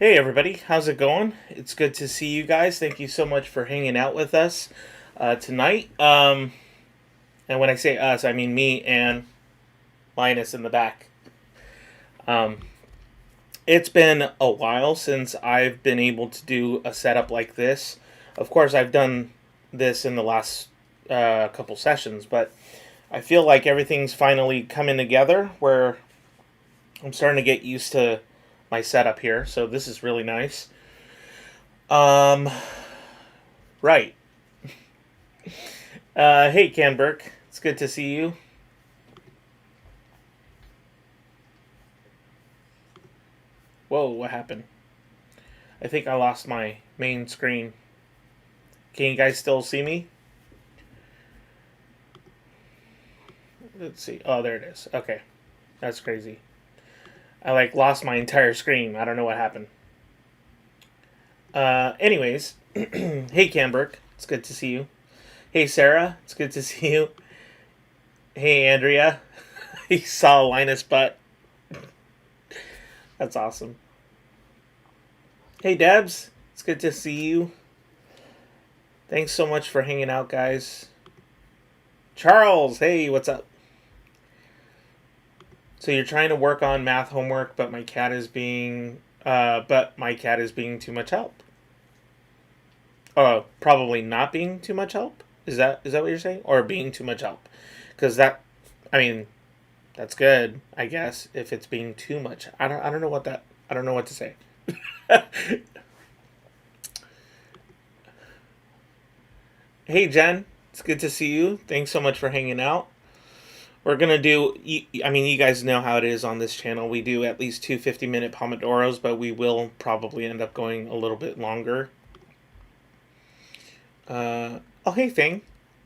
Hey everybody, how's it going? It's good to see you guys. Thank you so much for hanging out with us tonight. And when I say us, I mean me and Linus in the back. Um, it's been a while since I've been able to do a setup like this. Of course, I've done this in the last couple sessions, but I feel like everything's finally coming together where I'm starting to get used to my setup here. So this is really nice. Um, right. Hey, Canberk. It's good to see you. Whoa, what happened? I think I lost my main screen. Can you guys still see me? Let's see. Oh, there it is. Okay. That's crazy. I lost my entire screen. I don't know what happened. Anyways, hey Canberk. It's good to see you. Hey Sarah. It's good to see you. Hey Andrea. He saw Linus butt. That's awesome. Hey Debs. It's good to see you. Thanks so much for hanging out, guys. Charles, hey, what's up? So you're trying to work on math homework, but my cat is being too much help. Oh, probably not being too much help. Is that what you're saying, or being too much help? Because I mean, that's good, I guess. If it's being too much, I don't know what that. I don't know what to say. Hey Jen, it's good to see you. Thanks so much for hanging out. We're gonna do. I mean, you guys know how it is on this channel. We do at least two 50-minute pomodoros, but we will probably end up going a little bit longer. Oh, hey Fang,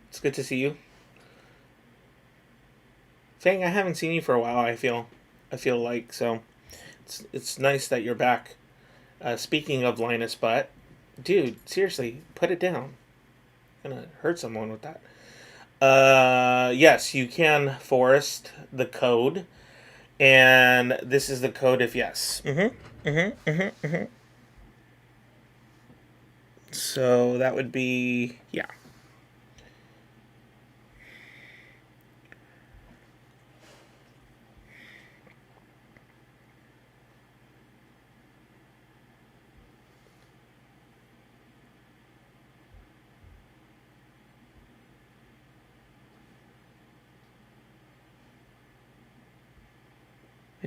it's good to see you. Fang, I haven't seen you for a while. I feel like so. It's nice that you're back. Speaking of Linus Butt, dude, seriously, put it down. I'm gonna hurt someone with that. Yes, you can forest the code, and this is the code if yes. So that would be yeah.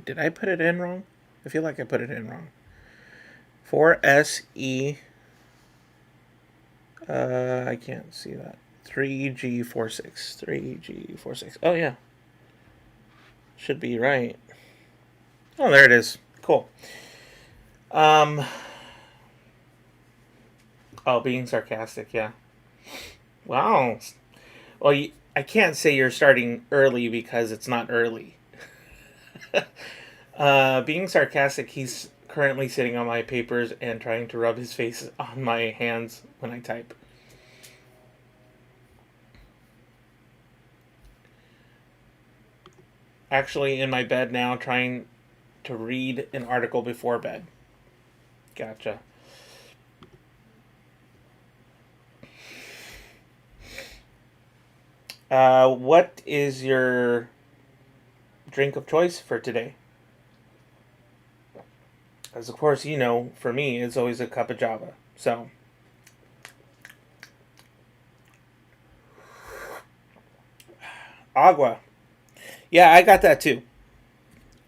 Did I put it in wrong? I feel like I put it in wrong. 4SE. I can't see that. 3G46. 3G46. Oh, yeah. Should be right. Oh, there it is. Cool. Um. Oh, being sarcastic, yeah. Wow. Well, I can't say you're starting early because it's not early. Being sarcastic, he's currently sitting on my papers and trying to rub his face on my hands when I type. Actually, in my bed now, trying to read an article before bed. Gotcha. What is your drink of choice for today? As of course you know, for me, it's always a cup of Java. So, agua. Yeah, I got that too.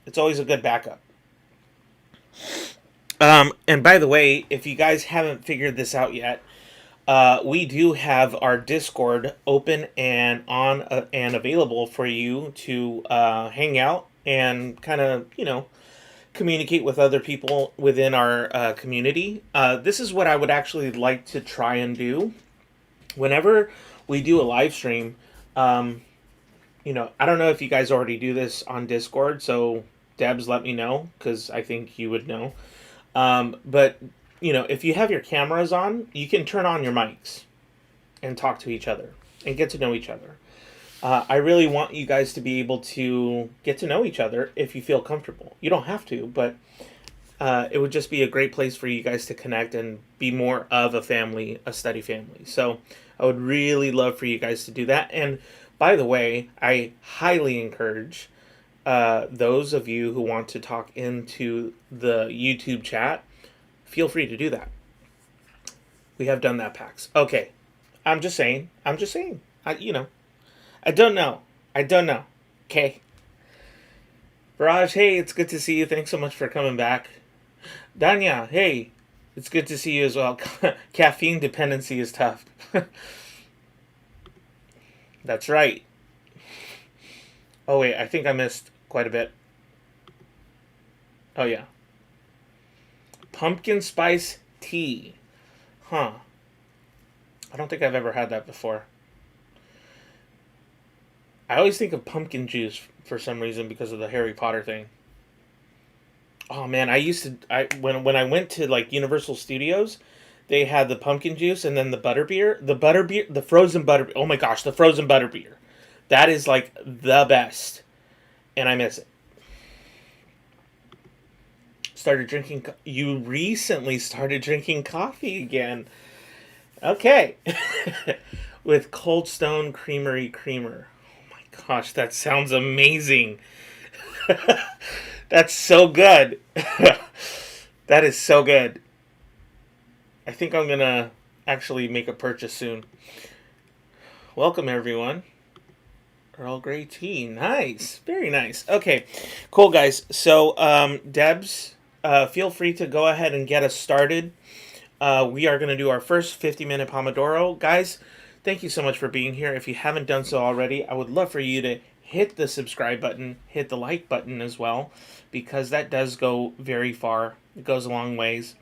It's always a good backup. And by the way, if you guys haven't figured this out yet, we do have our Discord open and on and available for you to hang out and kind of, communicate with other people within our community. This is what I would actually like to try and do. Whenever we do a live stream, I don't know if you guys already do this on Discord, so Debs, let me know because I think you would know. But if you have your cameras on, you can turn on your mics and talk to each other and get to know each other. I really want you guys to be able to get to know each other if you feel comfortable. You don't have to, but it would just be a great place for you guys to connect and be more of a family, a study family. So I would really love for you guys to do that. And by the way, I highly encourage those of you who want to talk into the YouTube chat, feel free to do that. We have done that, Pax. Okay, I'm just saying. I'm just saying. I don't know. I don't know. Okay. Raj, hey, it's good to see you. Thanks so much for coming back. Danya, hey, it's good to see you as well. Caffeine dependency is tough. That's right. Oh, wait, I think I missed quite a bit. Oh, yeah. Pumpkin spice tea. Huh. I don't think I've ever had that before. I always think of pumpkin juice for some reason because of the Harry Potter thing. Oh man, when I went to like Universal Studios, they had the pumpkin juice and then the butterbeer, the frozen butter. Oh my gosh, the frozen butterbeer, that is like the best, and I miss it. You recently started drinking coffee again. Okay, with Cold Stone Creamery creamer. Oh my gosh, that sounds amazing. That's so good. That is so good. I think I'm gonna actually make a purchase soon. Welcome everyone. Earl Grey tea, nice, very nice. Okay, cool guys. So Debs, feel free to go ahead and get us started. We are gonna do our first 50-minute Pomodoro, guys. Thank you so much for being here. If you haven't done so already, I would love for you to hit the subscribe button, hit the like button as well, because that does go very far. It goes a long ways.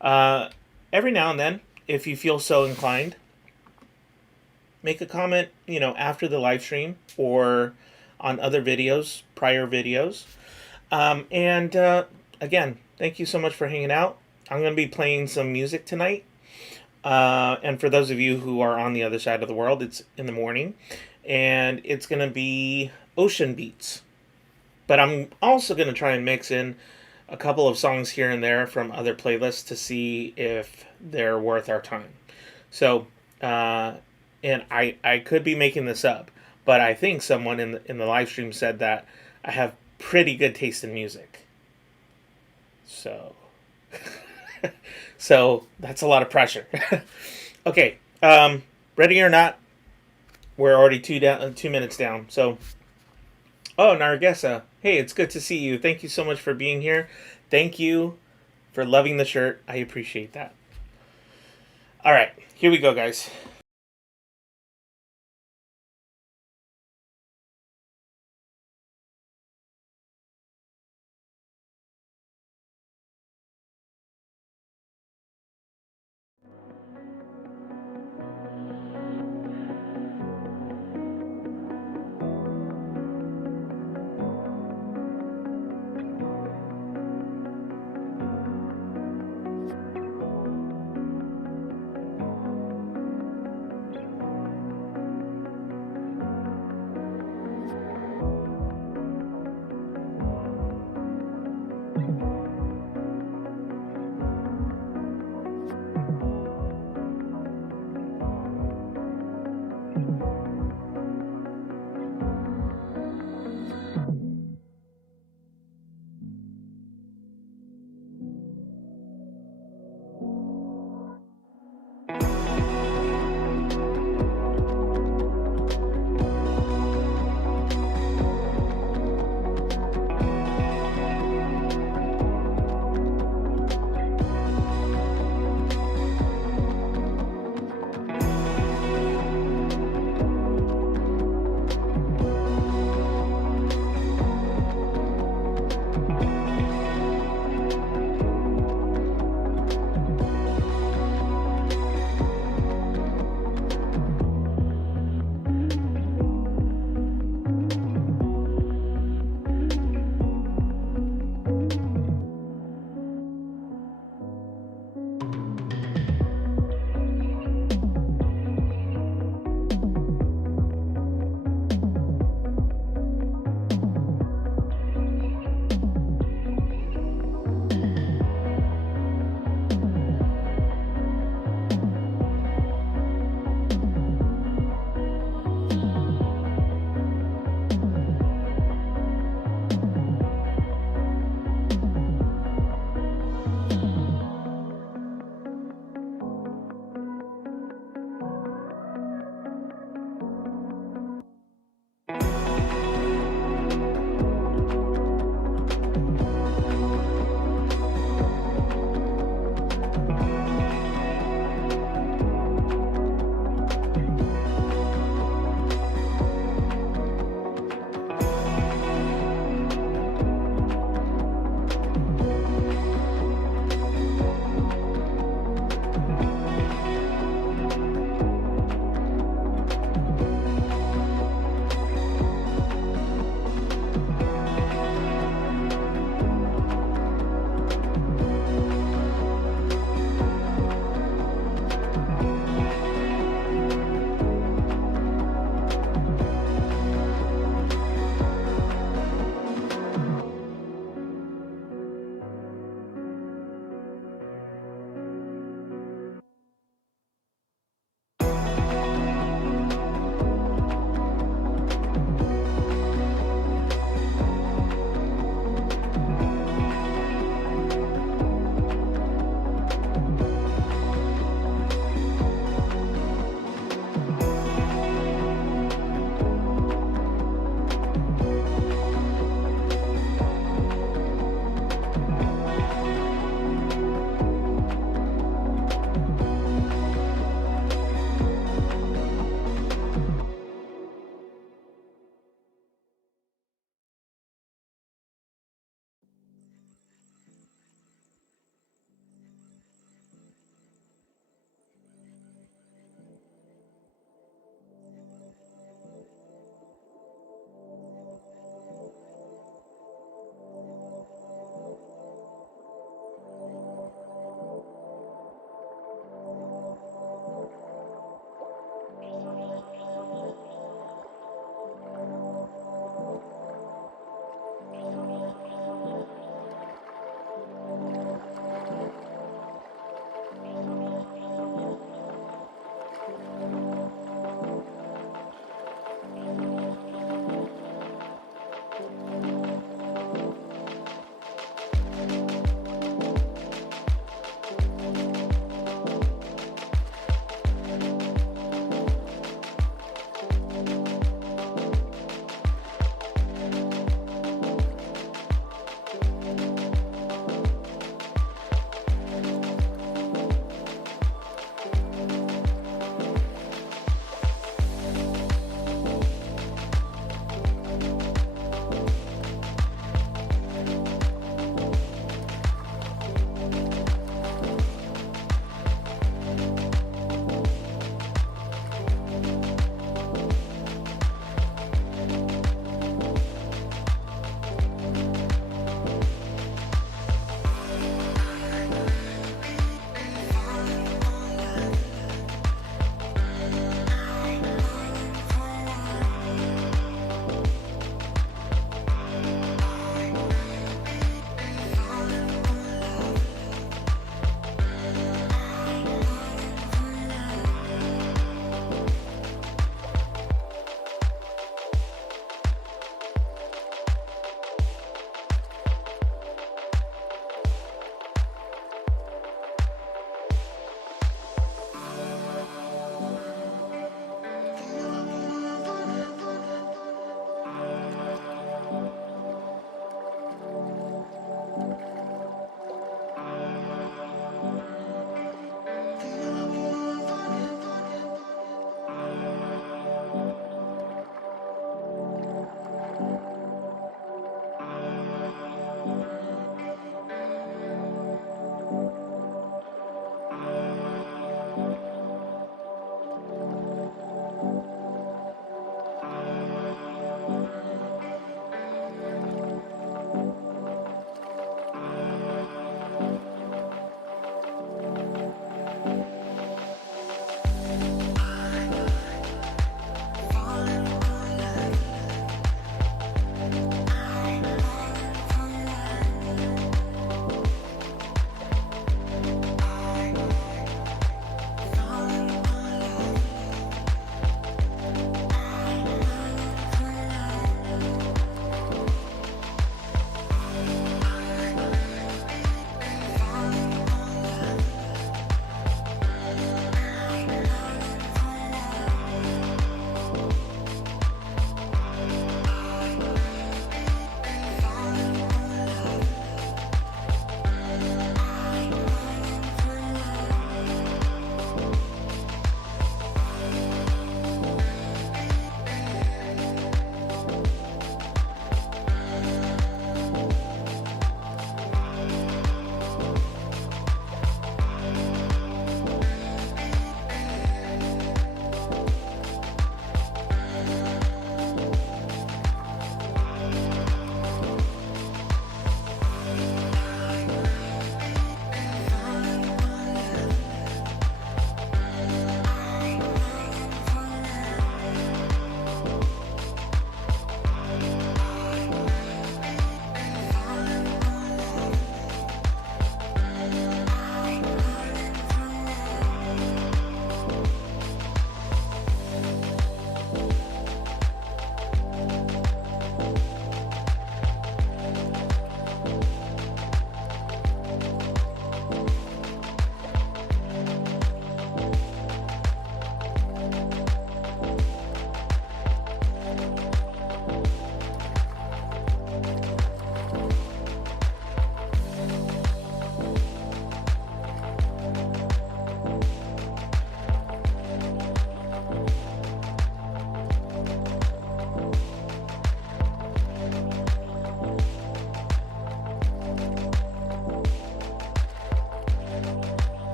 Every now and then, if you feel so inclined, make a comment, after the live stream or on other videos, prior videos. And again, thank you so much for hanging out. I'm going to be playing some music tonight. And for those of you who are on the other side of the world, it's in the morning. And it's going to be ocean beats. But I'm also going to try and mix in a couple of songs here and there from other playlists to see if they're worth our time. So, and I could be making this up, but I think someone in the live stream said that I have pretty good taste in music. So, so that's a lot of pressure. Okay, ready or not, we're already 2 minutes down. So, oh, Nargessa, hey, it's good to see you. Thank you so much for being here. Thank you for loving the shirt. I appreciate that. All right, here we go, guys.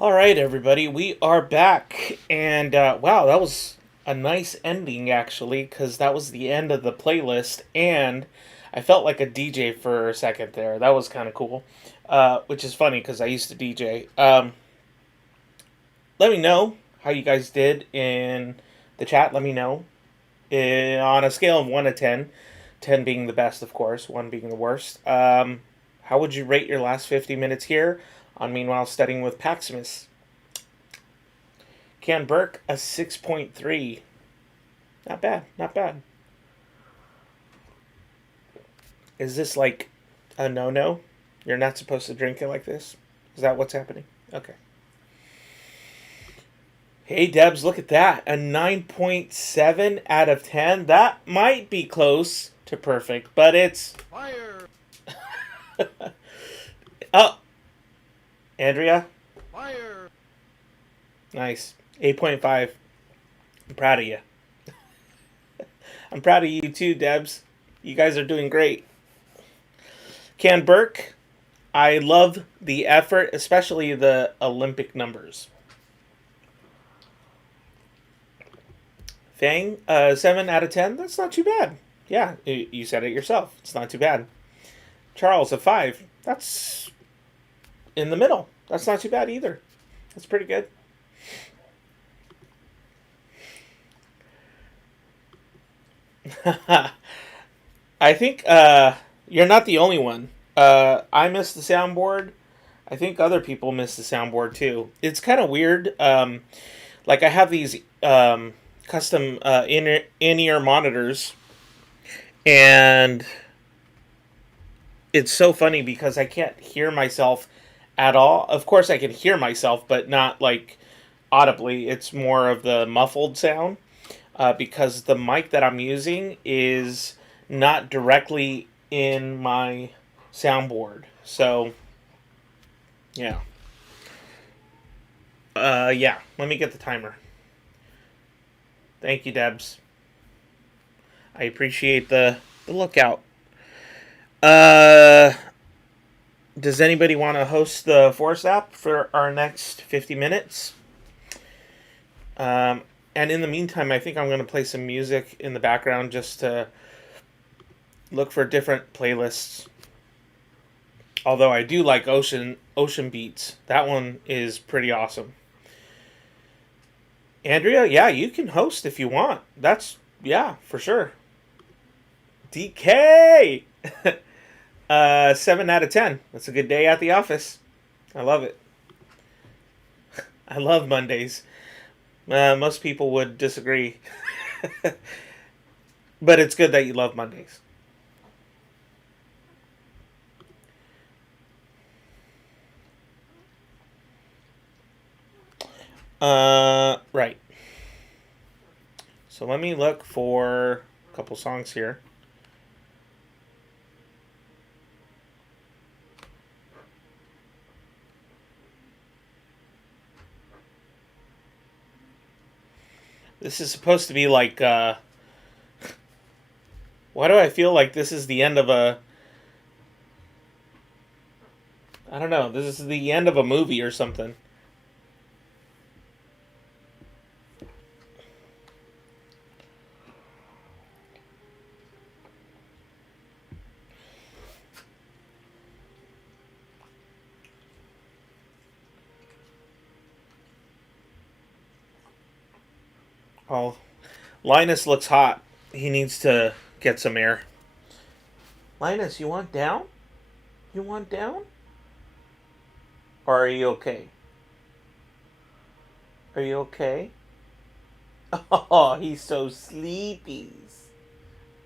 All right, everybody, we are back, and wow, that was a nice ending actually, because that was the end of the playlist, and I felt like a DJ for a second there. That was kind of cool, which is funny because I used to DJ. Let me know how you guys did in the chat. Let me know on a scale of 1 to 10, 10 being the best, of course, 1 being the worst. How would you rate your last 50 minutes here on Meanwhile Studying with Paximus? Can Burke, a 6.3. Not bad, not bad. Is this like a no-no? You're not supposed to drink it like this? Is that what's happening? Okay. Hey, Debs, look at that. A 9.7 out of 10. That might be close to perfect, but it's... Fire! Oh, Andrea? Fire! Nice. 8.5. I'm proud of you. I'm proud of you too, Debs. You guys are doing great. Can Burke, I love the effort, especially the Olympic numbers. Fang, 7 out of 10. That's not too bad. Yeah, you said it yourself. It's not too bad. Charles, a 5. That's in the middle. That's not too bad either. That's pretty good. I think you're not the only one. I missed the soundboard. I think other people missed the soundboard too. It's kind of weird. Like I have these custom in-ear monitors, and it's so funny because I can't hear myself at all. Of course, I can hear myself, but not like audibly. It's more of the muffled sound because the mic that I'm using is not directly in my soundboard. So, yeah. Yeah, let me get the timer. Thank you, Debs. I appreciate the lookout. Does anybody want to host the Force app for our next 50 minutes? And in the meantime, I think I'm going to play some music in the background just to look for different playlists. Although I do like Ocean Beats. That one is pretty awesome. Andrea, yeah, you can host if you want. That's, yeah, for sure. DK! 7 out of 10. That's a good day at the office. I love it. I love Mondays. Most people would disagree. But it's good that you love Mondays. Right. So let me look for a couple songs here. This is supposed to be like, why do I feel like this is the end of a... I don't know, this is the end of a movie or something. Oh, Linus looks hot. He needs to get some air. Linus, you want down? You want down? Or are you okay? Are you okay? Oh, he's so sleepy.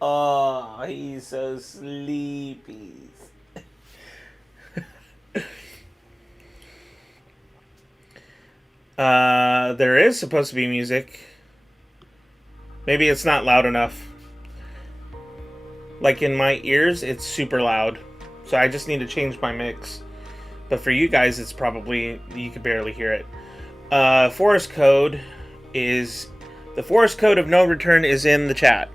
Oh, he's so sleepy. There is supposed to be music. Maybe it's not loud enough. Like in my ears, it's super loud. So I just need to change my mix. But for you guys, it's probably, you could barely hear it. Forest code is, the forest code of no return is in the chat.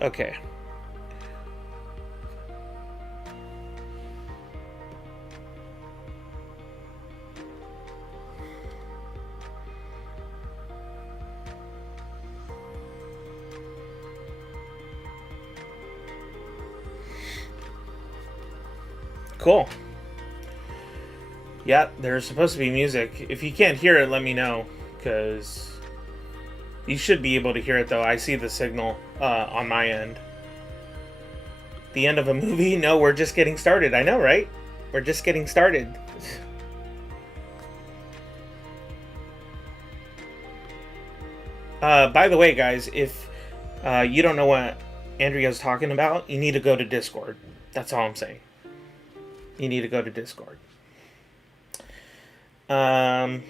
Okay. Cool. Yeah, there's supposed to be music. If you can't hear it, let me know, because you should be able to hear it, though. I see the signal on my end. The end of a movie? No, we're just getting started. I know, right? We're just getting started. By the way, guys, if you don't know what Andrea's talking about, you need to go to Discord. That's all I'm saying. You need to go to Discord. Oh,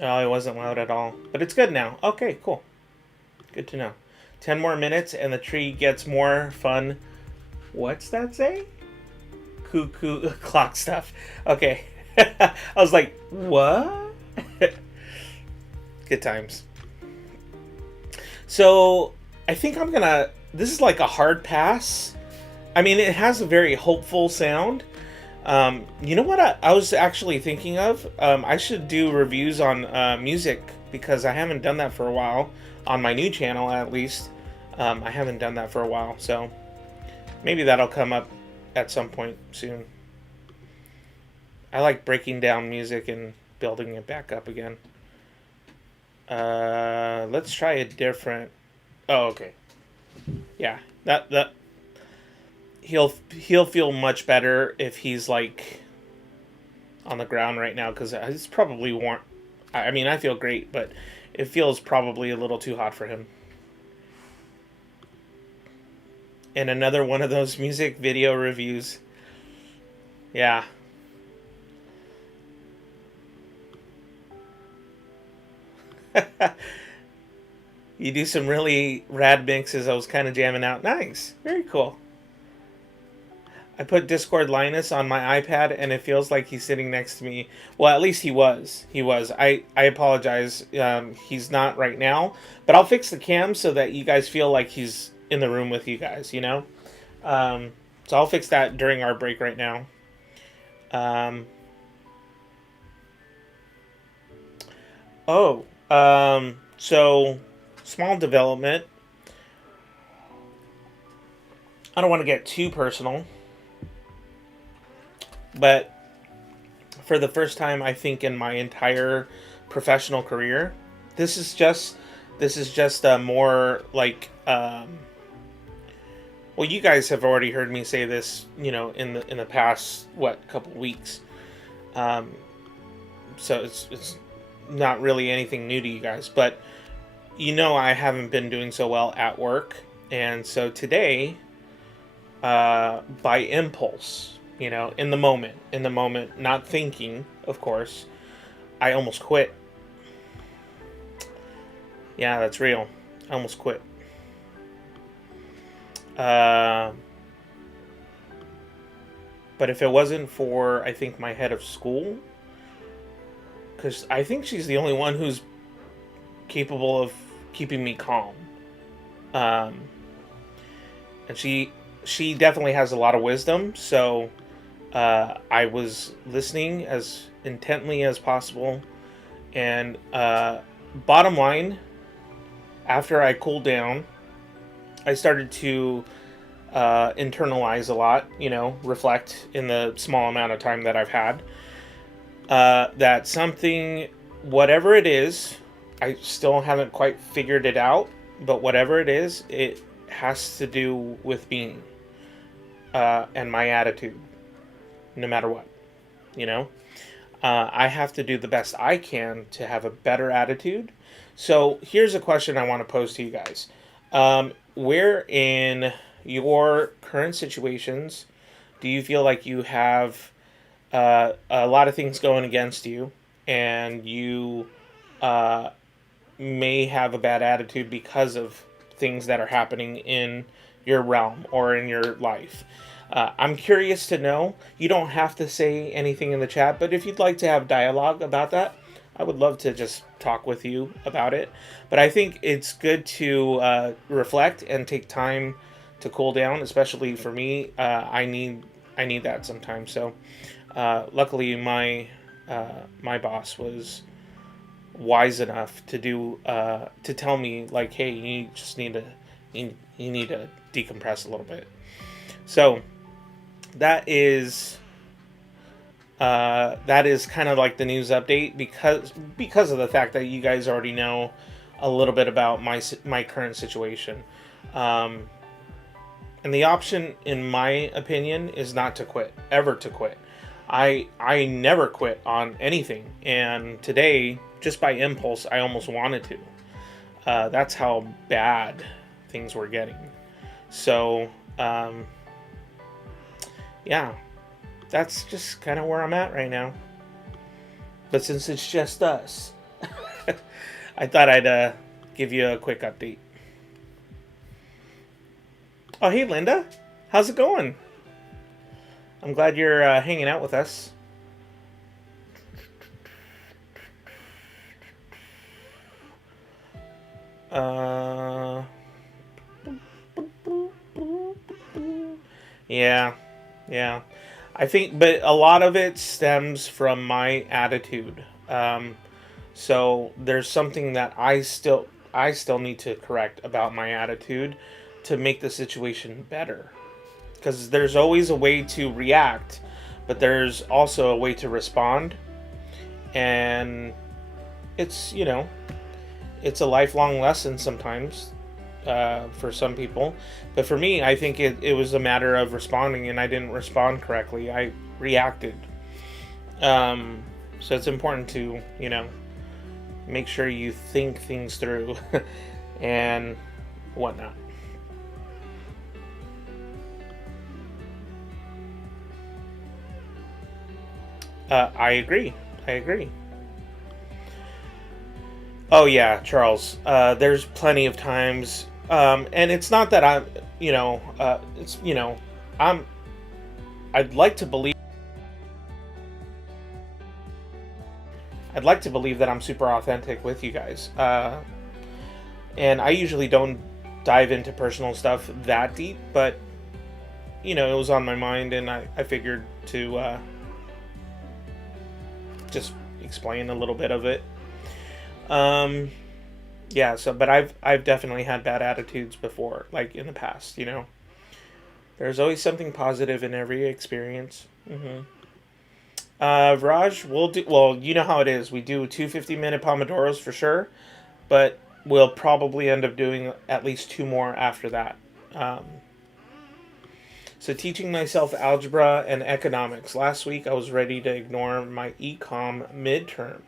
it wasn't loud at all. But it's good now. Okay, cool. Good to know. 10 more minutes and the tree gets more fun. What's that say? Cuckoo clock stuff. Okay. I was like, what? Good times. So, I think I'm gonna... This is like a hard pass. I mean, it has a very hopeful sound. You know what I was actually thinking of? I should do reviews on music, because I haven't done that for a while. On my new channel, at least. I haven't done that for a while, so maybe that'll come up at some point soon. I like breaking down music and building it back up again. Let's try a different... Oh, okay. Yeah, that he'll feel much better if he's like on the ground right now, because it's probably warm. I mean, I feel great, but it feels probably a little too hot for him. And another one of those music video reviews. Yeah. You do some really rad mixes. I was kind of jamming out. Nice. Very cool. I put Discord Linus on my iPad, and it feels like he's sitting next to me. Well, at least he was. He was. I apologize. He's not right now. But I'll fix the cam so that you guys feel like he's in the room with you guys, you know? So I'll fix that during our break right now. So small development. I don't want to get too personal, but for the first time, I think, in my entire professional career, this is just more like, well, you guys have already heard me say this, you know, in the past couple weeks. So it's not really anything new to you guys, but you know, I haven't been doing so well at work, and so today, by impulse, you know, in the moment, not thinking, of course, I almost quit. Yeah, that's real. I almost quit. But if it wasn't for, I think, my head of school, because I think she's the only one who's capable of keeping me calm. And she definitely has a lot of wisdom, so I was listening as intently as possible. And bottom line, after I cooled down, I started to internalize a lot, you know, reflect in the small amount of time that I've had. That something, whatever it is, I still haven't quite figured it out, but whatever it is, it has to do with being and my attitude, no matter what, you know. I have to do the best I can to have a better attitude. So here's a question I want to pose to you guys. Where in your current situations do you feel like you have a lot of things going against you, and you may have a bad attitude because of things that are happening in your realm or in your life? I'm curious to know. You don't have to say anything in the chat, but if you'd like to have dialogue about that, I would love to just talk with you about it. But I think it's good to reflect and take time to cool down, especially for me. I need that sometimes. So luckily, my boss was wise enough to tell me, like, hey, you just need to you need to decompress a little bit. So that is kind of like the news update because of the fact that you guys already know a little bit about my current situation. And the option, in my opinion, is not to quit, ever to quit. I never quit on anything, and today, just by impulse, I almost wanted to. That's how bad things were getting. So, yeah, that's just kind of where I'm at right now. But since it's just us, I thought I'd give you a quick update. Oh, hey, Linda. How's it going? I'm glad you're hanging out with us. Yeah. I think, but a lot of it stems from my attitude. So there's something that I still need to correct about my attitude to make the situation better. Because there's always a way to react, but there's also a way to respond. And it's, it's a lifelong lesson sometimes for some people. But for me, I think it was a matter of responding, and I didn't respond correctly. I reacted. So it's important to, make sure you think things through and whatnot. I agree. Oh yeah, Charles. There's plenty of times, and it's not that I'm, it's I'm. I'd like to believe. I'd like to believe that I'm super authentic with you guys, and I usually don't dive into personal stuff that deep, but it was on my mind, and I figured to just explain a little bit of it. Yeah, so, but I've definitely had bad attitudes before, like in the past, There's always something positive in every experience. Raj, well, you know how it is. We do 2 50-minute Pomodoros for sure, but we'll probably end up doing at least 2 more after that. So teaching myself algebra and economics. Last week I was ready to ignore my econ midterm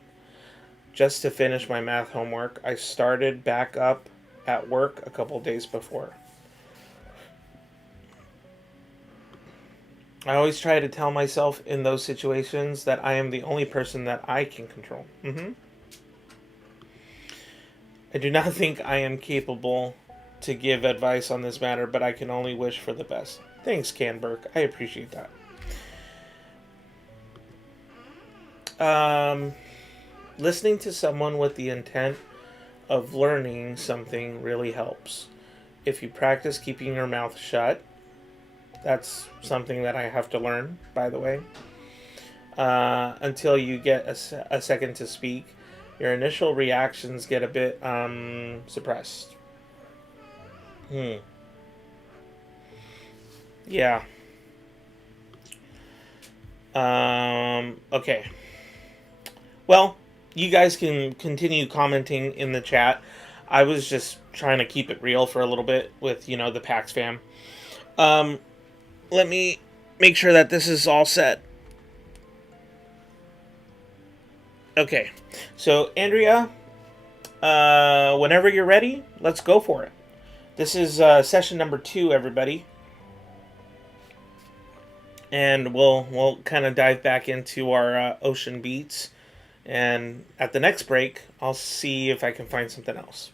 just to finish my math homework. I started back up at work a couple days before. I always try to tell myself in those situations that I am the only person that I can control. I do not think I am capable to give advice on this matter, but I can only wish for the best. Thanks, Canberk. I appreciate that. Listening to someone with the intent of learning something really helps. If you practice keeping your mouth shut, that's something that I have to learn, by the way, until you get a second to speak, your initial reactions get a bit suppressed. Yeah. Okay. Well, you guys can continue commenting in the chat. I was just trying to keep it real for a little bit with, the Pax fam. Let me make sure that this is all set. Okay. So, Andrea, whenever you're ready, let's go for it. This is session number 2, everybody. And we'll kind of dive back into our ocean beats. And at the next break, I'll see if I can find something else.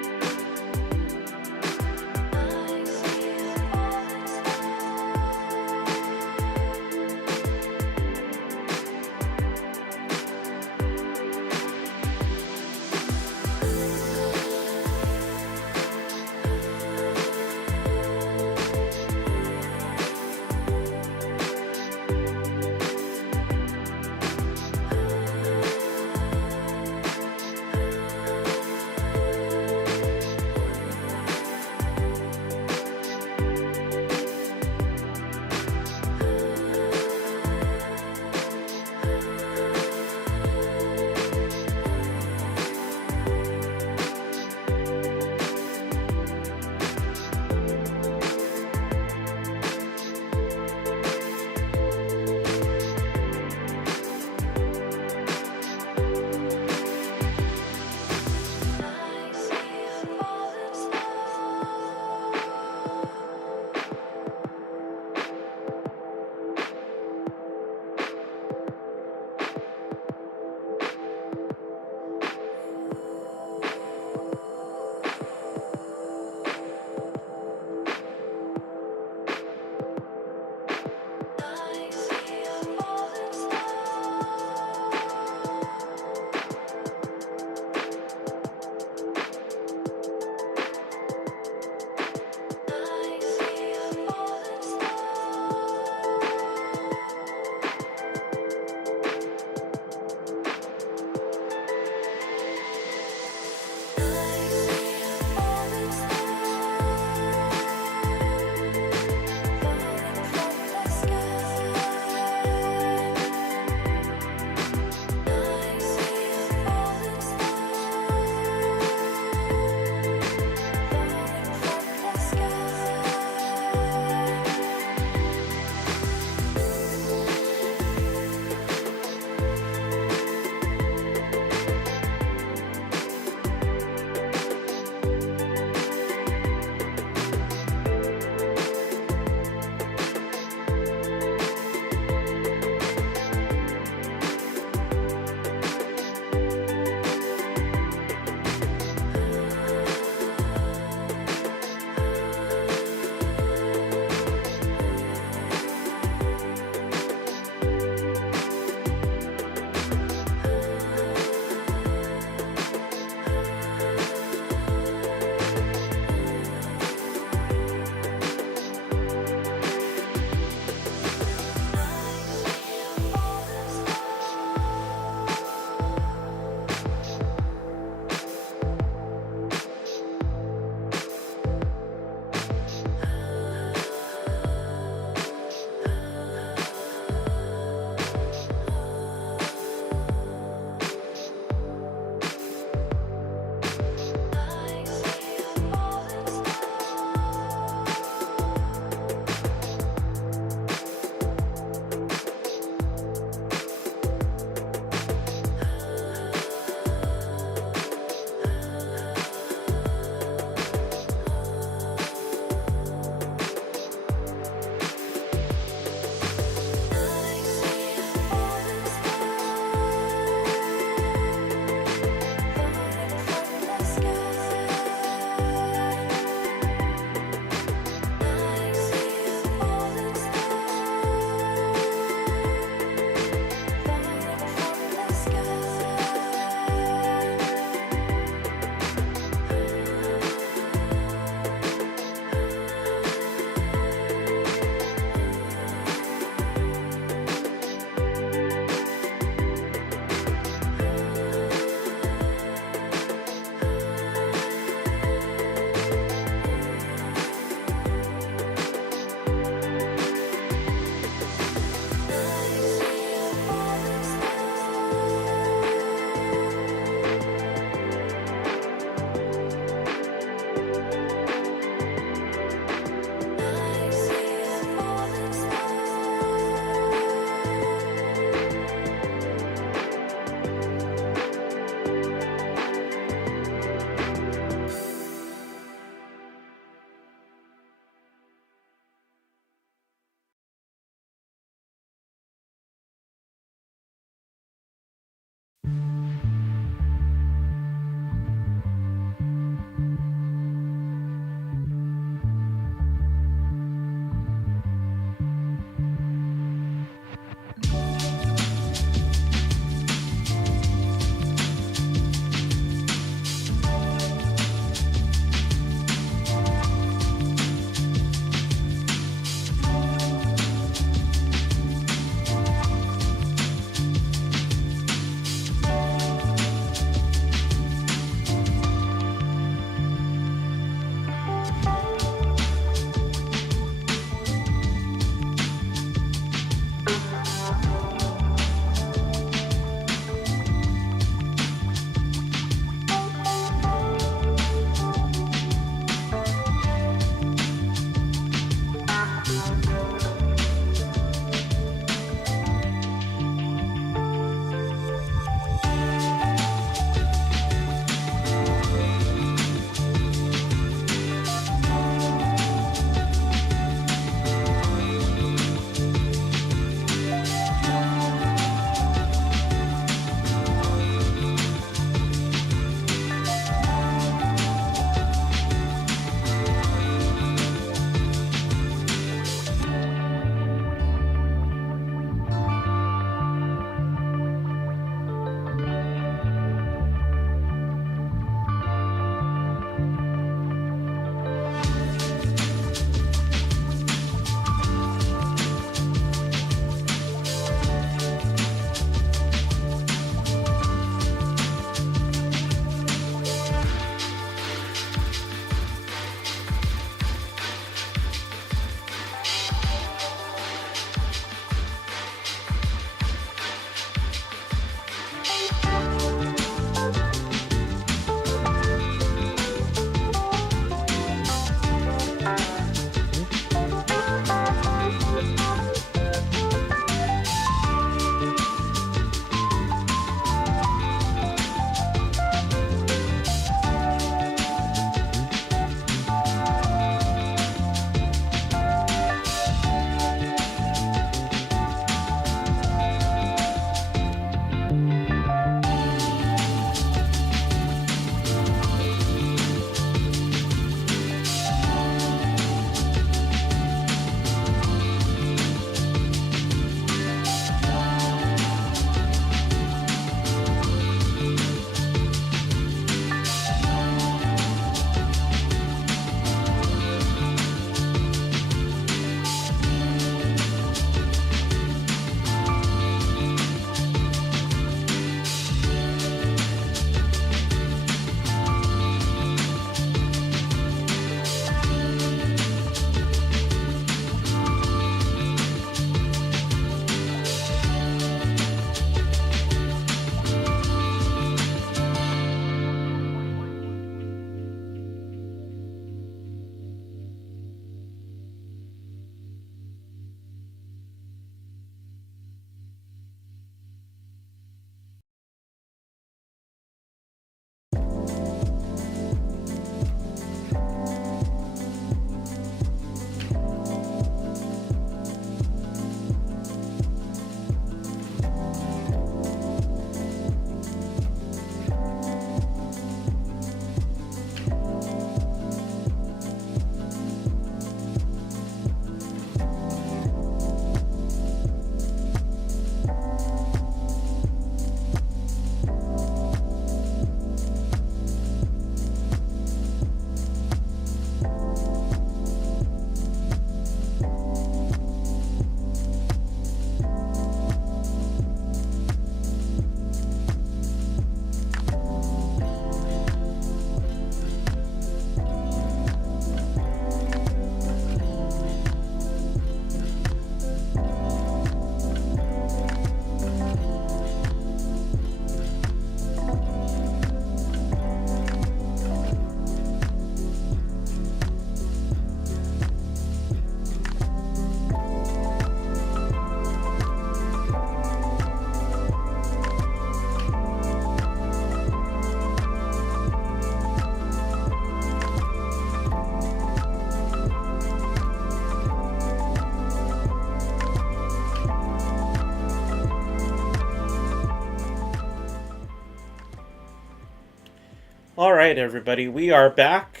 All right, everybody, we are back,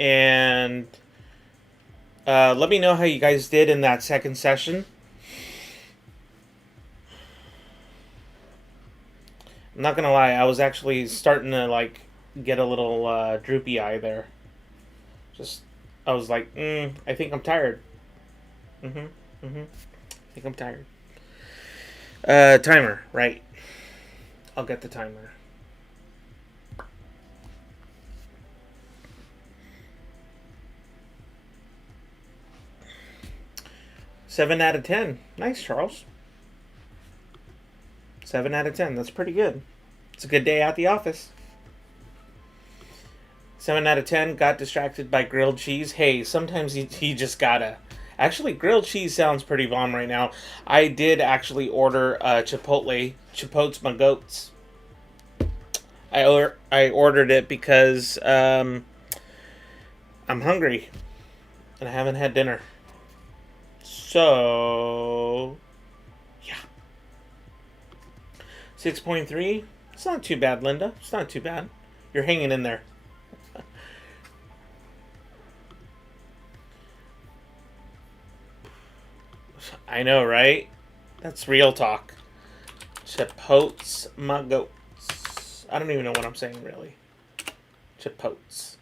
and let me know how you guys did in that second session. I'm not gonna lie, I was actually starting to like get a little droopy eye there. I was like, I think I'm tired. I think I'm tired. Timer, right? I'll get the timer. Seven out of 10. Nice, Charles. 7 out of 10. That's pretty good. It's a good day at the office. 7 out of 10. Got distracted by grilled cheese. Hey, sometimes he just gotta. Actually, grilled cheese sounds pretty bomb right now. I did actually order Chipotle. Chipotle's my goats. I ordered it because I'm hungry and I haven't had dinner. So, yeah. 6.3. It's not too bad, Linda. It's not too bad. You're hanging in there. I know, right? That's real talk. Chipotle's my goats. I don't even know what I'm saying, really. Chipotle's.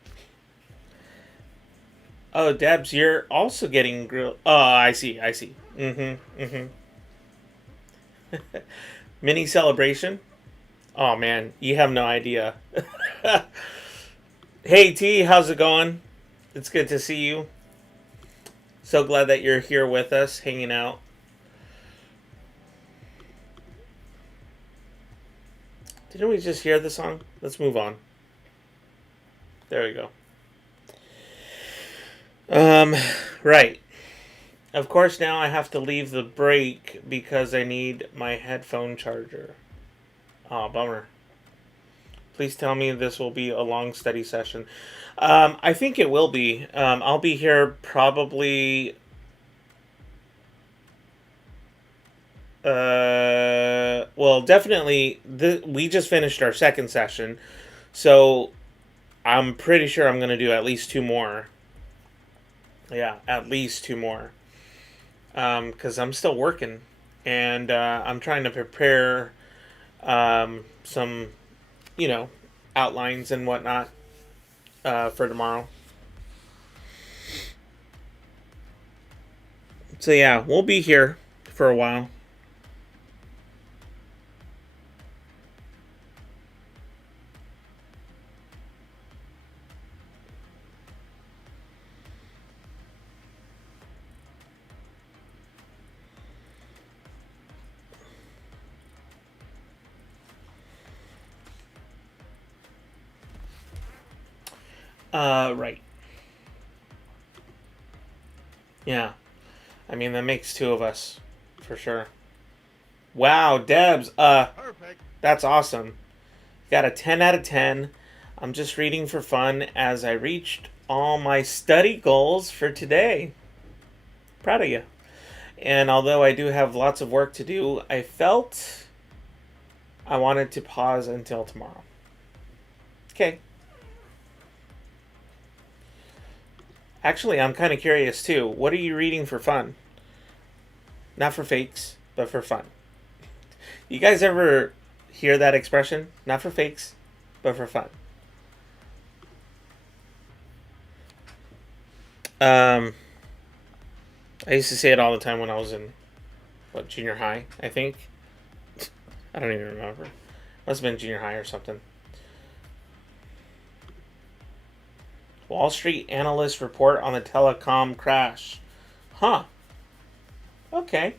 Oh, Debs, you're also getting grilled. Oh, I see. Mini celebration? Oh, man, you have no idea. Hey, T, how's it going? It's good to see you. So glad that you're here with us, hanging out. Didn't we just hear the song? Let's move on. There we go. Right. Of course, now I have to leave the break because I need my headphone charger. Oh, bummer. Please tell me this will be a long study session. I think it will be. I'll be here probably... well, definitely, we just finished our second session, so I'm pretty sure I'm going to do at least 2 more. Yeah, at least 2 more. Because I'm still working, and I'm trying to prepare some, outlines and whatnot for tomorrow. So yeah, we'll be here for a while. Right. Yeah. I mean, that makes 2 of us, for sure. Wow, Debs, Perfect. that's awesome. Got a 10 out of 10. I'm just reading for fun as I reached all my study goals for today. Proud of you. And although I do have lots of work to do, I felt I wanted to pause until tomorrow. Okay. Actually, I'm kind of curious too. What are you reading for fun? Not for fakes, but for fun. You guys ever hear that expression? Not for fakes, but for fun. I used to say it all the time when I was in, junior high, I think. I don't even remember. Must have been junior high or something. Wall Street analysts report on the telecom crash. Huh. Okay.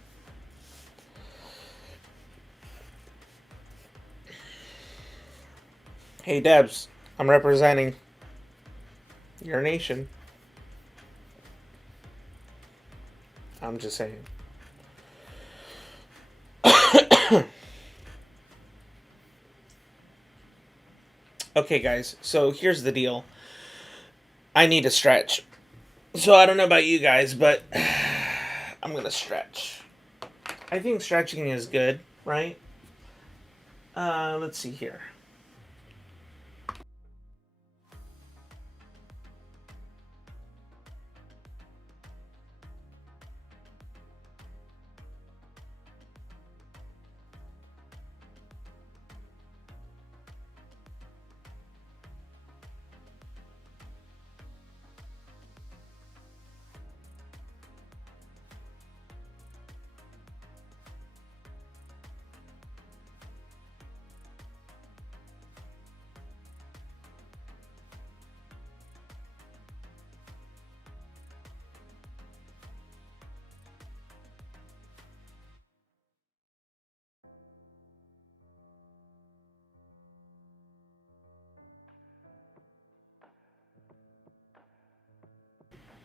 Hey, Debs. I'm representing your nation. I'm just saying. Okay, guys. So here's the deal. I need to stretch. So I don't know about you guys, but I'm going to stretch. I think stretching is good, right? Let's see here.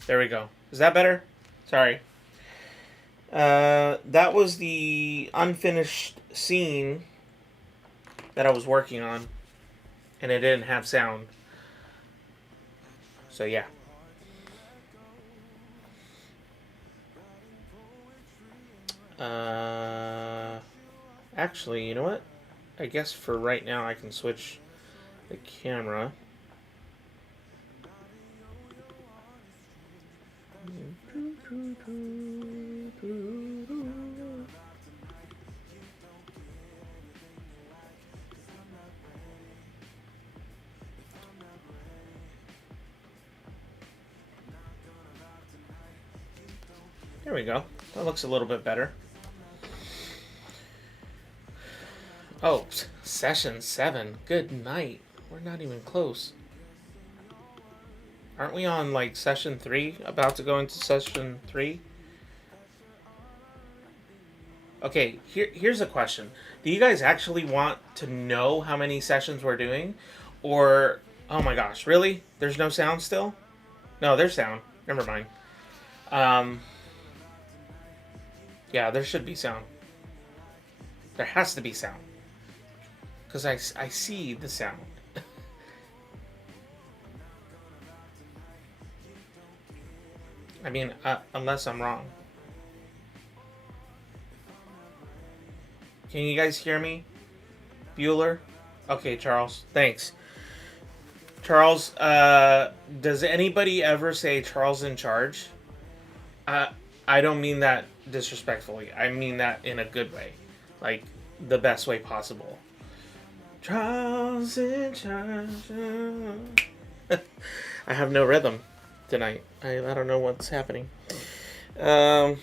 There we go. Is that better? Sorry. That was the unfinished scene that I was working on, and it didn't have sound. So yeah. Actually, you know what? I guess for right now I can switch the camera. There we go. That looks a little bit better. Oh, session 7. Good night. We're not even close. Aren't we on like session 3? About to go into session 3? Okay, here's a question. Do you guys actually want to know how many sessions we're doing? Or, oh my gosh, really? There's no sound still? No, there's sound. Never mind. Yeah, there should be sound. There has to be sound. Because I see the sound. I mean, unless I'm wrong. Can you guys hear me? Bueller? Okay, Charles. Thanks. Charles, does anybody ever say Charles in charge? I don't mean that disrespectfully. I mean that in a good way. Like, the best way possible. Charles in charge. I have no rhythm tonight. I don't know what's happening. Right.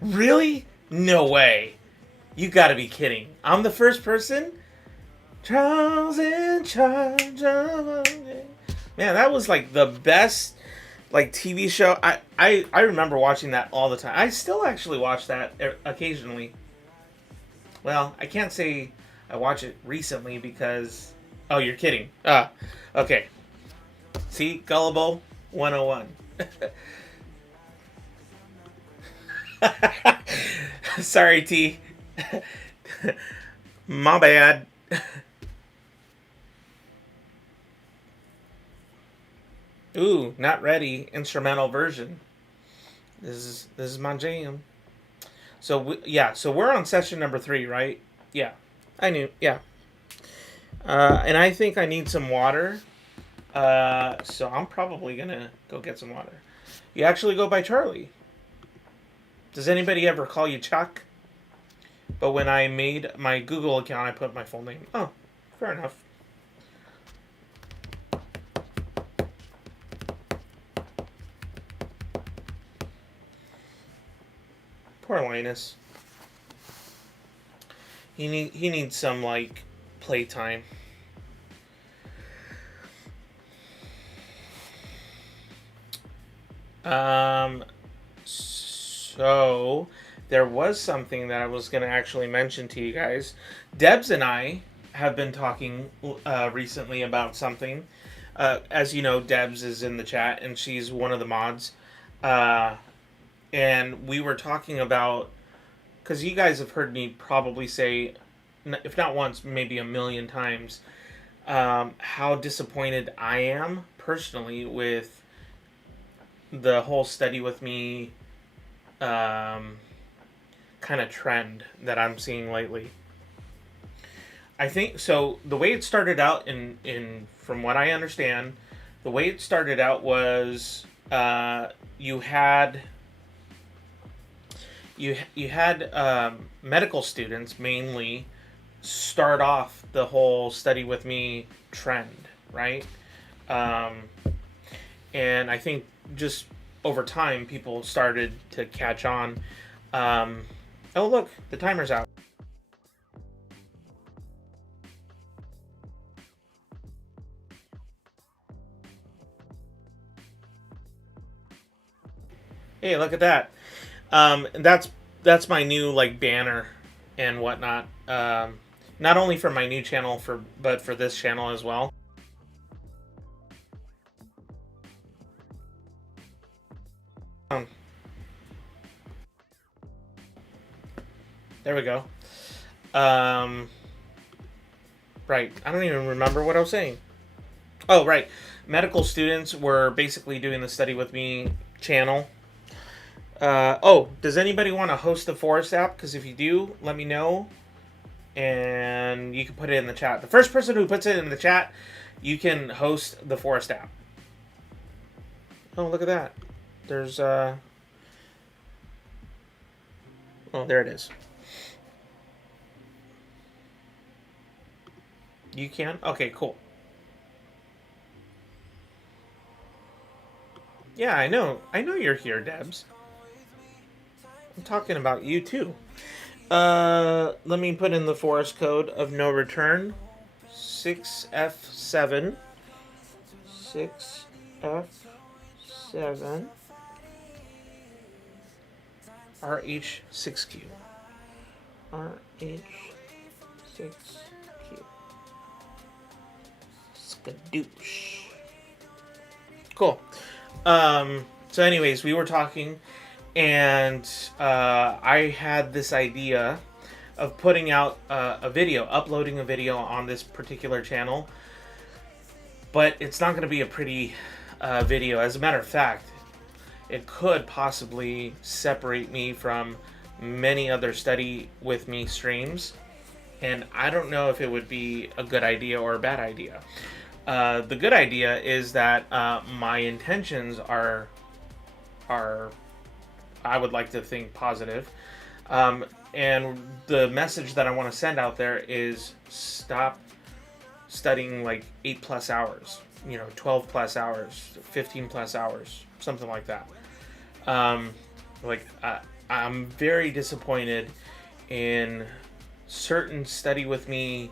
Really? No way. You gotta be kidding. I'm the first person? Charles in charge of... Man, that was like the best like TV show. I remember watching that all the time. I still actually watch that occasionally. Well, I can't say I watch it recently because... Oh, you're kidding. Okay. See? Gullible 101. Sorry, T. My bad. Ooh, not ready. Instrumental version. This is my jam. So so we're on session number 3, right? Yeah, I knew. Yeah. And I think I need some water. So I'm probably gonna go get some water. You actually go by Charlie. Does anybody ever call you Chuck? But when I made my Google account, I put my full name. Oh, fair enough. Poor Linus. He needs some like playtime. So there was something that I was going to actually mention to you guys. Debs and I have been talking recently about something. As you know, Debs is in the chat and she's one of the mods. And we were talking about, because you guys have heard me probably say, if not once, maybe a million times, how disappointed I am personally with the whole study with me kind of trend that I'm seeing lately. I think so. The way it started out, in from what I understand, the way it started out was you had medical students mainly start off the whole study with me trend, right? And I think just over time, people started to catch on. Oh, look, the timer's out. Hey, look at that. That's my new like banner and whatnot. Not only for my new channel but for this channel as well. There we go. Um, right. I don't even remember what I was saying. Oh, right. Medical students were basically doing the study with me channel. Does anybody want to host the Forest app? Because if you do, let me know, and you can put it in the chat. The first person who puts it in the chat, you can host the Forest app. Oh, look at that. There's oh, there it is. You can? Okay, cool. Yeah, I know. I know you're here, Debs. I'm talking about you too. Let me put in the forest code of no return. 6F7. 6F7. RH6Q. RH6Q. Skadoosh. Cool. So anyways, we were talking, and I had this idea of putting out a video, uploading a video on this particular channel, but it's not going to be a pretty video. As a matter of fact, it could possibly separate me from many other study with me streams, and I don't know if it would be a good idea or a bad idea. The good idea is that my intentions are I would like to think positive, and the message that I want to send out there is stop studying like 8+ hours, 12+ hours, 15+ hours, something like that. I'm very disappointed in certain study with me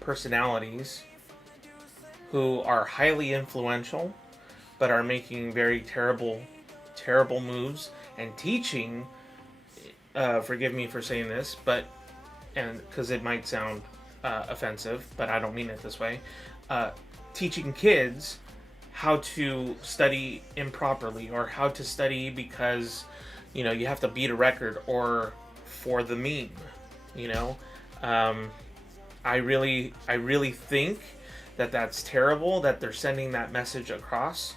personalities who are highly influential but are making very terrible moves and teaching, forgive me for saying this, but, and because it might sound offensive, but I don't mean it this way, teaching kids how to study improperly, or how to study because you have to beat a record, or for the meme. I really think that that's terrible that they're sending that message across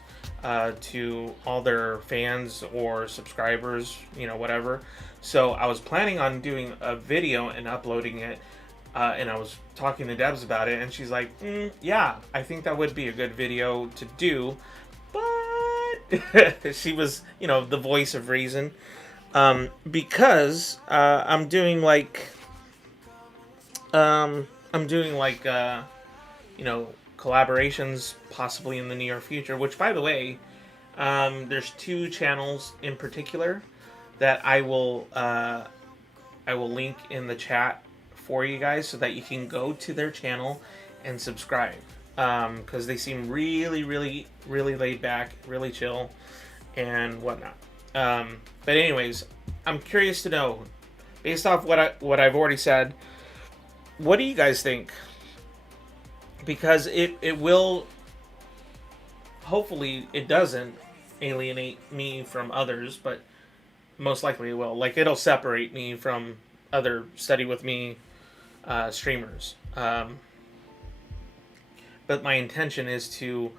to all their fans or subscribers, whatever. So I was planning on doing a video and uploading it, and I was talking to Debs about it, and she's like, yeah, I think that would be a good video to do, but she was, the voice of reason, because I'm doing collaborations possibly in the near future, which, by the way, there's 2 channels in particular that I will link in the chat for you guys, so that you can go to their channel and subscribe, because they seem really, really, really laid back, really chill, and whatnot. But anyways, I'm curious to know, based off what I've already said, what do you guys think? Because it will, hopefully it doesn't alienate me from others, but most likely it will. Like, it'll separate me from other study with me streamers. But my intention is to,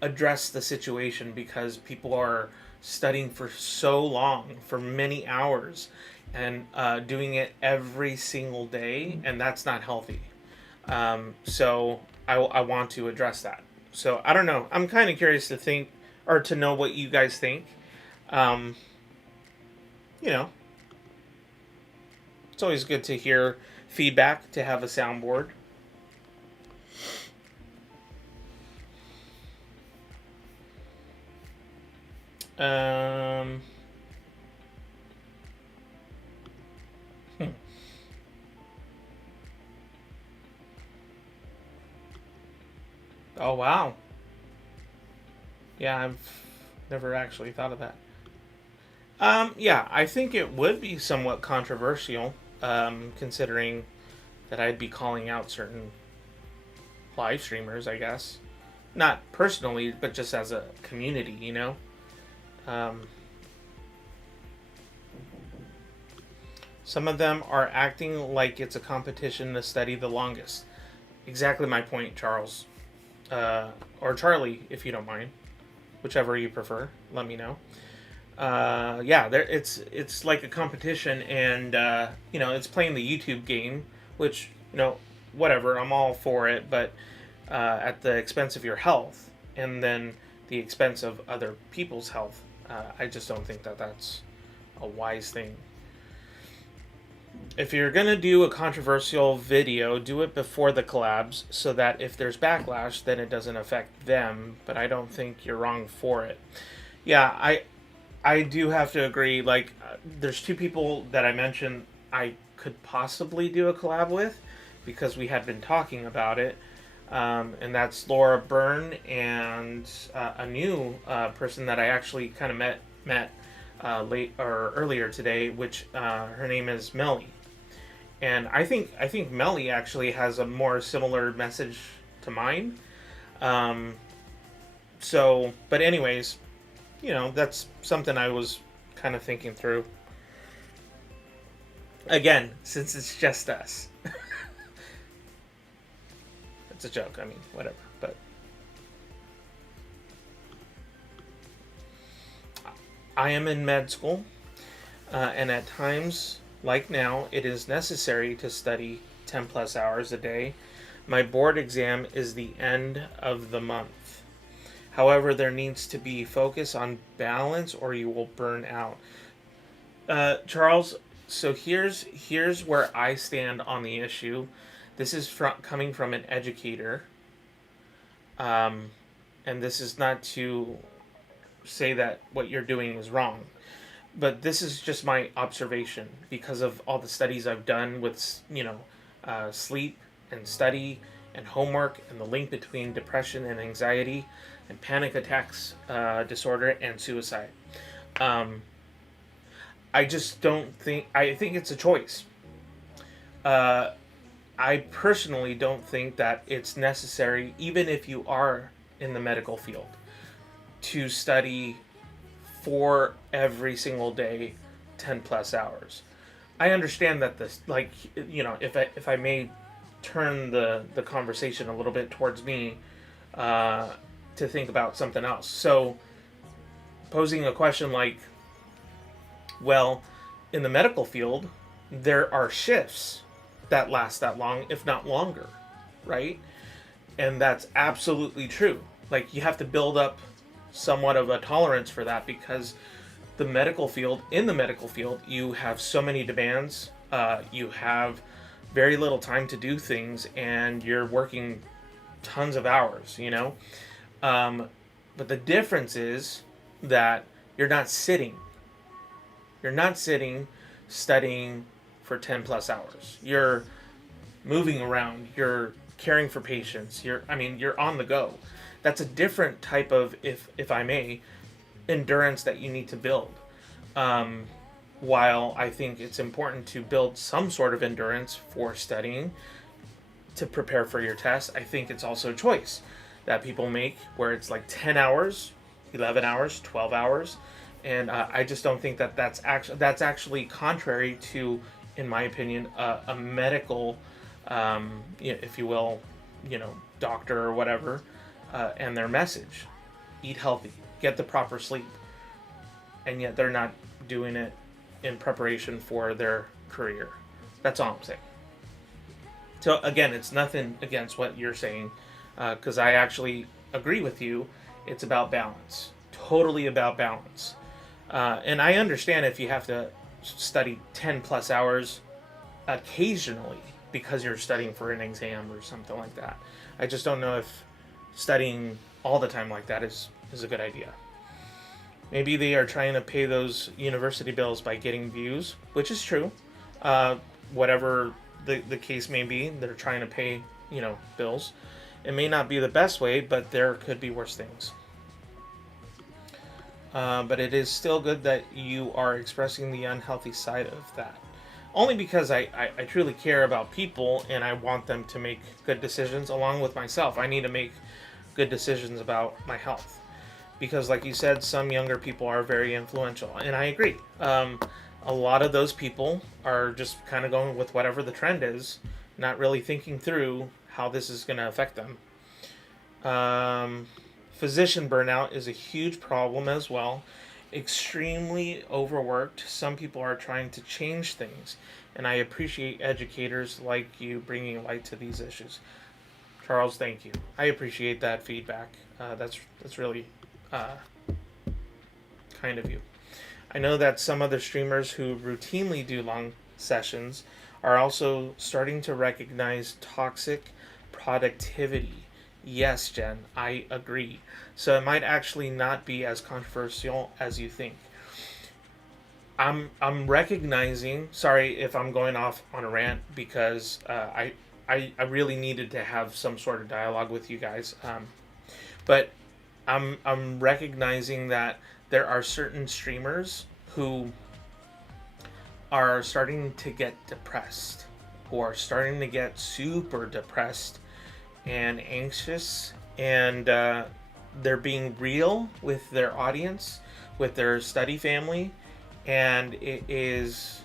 address the situation, because people are studying for so long, for many hours, and doing it every single day, and that's not healthy. So I want to address that. So I don't know. I'm kind of curious to think, or to know what you guys think. It's always good to hear feedback, to have a soundboard. Oh, wow. Yeah, I've never actually thought of that. Yeah, I think it would be somewhat controversial, considering that I'd be calling out certain live streamers, I guess. Not personally, but just as a community, Some of them are acting like it's a competition to study the longest. Exactly my point, Charles. Or Charlie, if you don't mind. Whichever you prefer, let me know. Yeah, it's like a competition, and it's playing the YouTube game, which whatever, I'm all for it, but at the expense of your health, and then the expense of other people's health. I just don't think that that's a wise thing. If you're gonna do a controversial video, do it before the collabs, so that if there's backlash, then it doesn't affect them. But I don't think you're wrong for it. Yeah, I do have to agree. Like, there's two people that I mentioned I could possibly do a collab with, because we had been talking about it, and that's Laura Byrne and a new person that I actually kind of met earlier today, which her name is Melly. And I think Melly actually has a more similar message to mine. But anyways, that's something I was kind of thinking through. Again, since it's just us. It's a joke, I mean, whatever. But I am in med school, and at times, like now, it is necessary to study 10 plus hours a day. My board exam is the end of the month. However, there needs to be focus on balance, or you will burn out. Charles, so here's where I stand on the issue. This is coming from an educator, and this is not to say that what you're doing is wrong, but this is just my observation because of all the studies I've done with sleep and study and homework, and the link between depression and anxiety and panic attacks disorder and suicide. I just don't think, I think it's a choice. I personally don't think that it's necessary, even if you are in the medical field, to study for every single day 10 plus hours. I understand that this, like, if I may turn the conversation a little bit towards me, to think about something else. So, posing a question like, well, in the medical field, there are shifts that last that long, if not longer, right? And that's absolutely true. Like, you have to build up somewhat of a tolerance for that, because in the medical field, you have so many demands, you have very little time to do things, and you're working tons of hours, but the difference is that you're not sitting studying for 10 plus hours. You're moving around, you're caring for patients, you're on the go. That's a different type of, if I may, endurance that you need to build. While I think it's important to build some sort of endurance for studying to prepare for your test, I think it's also a choice that people make where it's like 10 hours, 11 hours, 12 hours. And I just don't think that that's actually contrary to, in my opinion, a medical, if you will, doctor or whatever, and their message. Eat healthy, get the proper sleep. And yet they're not doing it in preparation for their career. That's all I'm saying. So again, it's nothing against what you're saying, because I actually agree with you. It's about balance. Totally about balance. And I understand if you have to study 10 plus hours occasionally because you're studying for an exam or something like that. I just don't know if studying all the time like that is a good idea. Maybe they are trying to pay those university bills by getting views, which is true. Whatever the case may be, they're trying to pay, bills. It may not be the best way, but there could be worse things. But it is still good that you are expressing the unhealthy side of that. Only because I truly care about people, and I want them to make good decisions along with myself. I need to make good decisions about my health. Because like you said, some younger people are very influential, and I agree. a lot of those people are just kind of going with whatever the trend is, not really thinking through how this is going to affect them. Um, Physician burnout is a huge problem as well. Extremely overworked. Some people are trying to change things, and I appreciate educators like you bringing light to these issues. Charles, thank you. I appreciate that feedback. That's really uh, kind of you. I know that some other streamers who routinely do long sessions are also starting to recognize toxic productivity. Yes, Jen, I agree. So it might actually not be as controversial as you think. I'm recognizing. Sorry if I'm going off on a rant because I really needed to have some sort of dialogue with you guys. But I'm recognizing that there are certain streamers who are starting to get depressed, who are starting to get super depressed and anxious, and they're being real with their audience, with their study family, and it's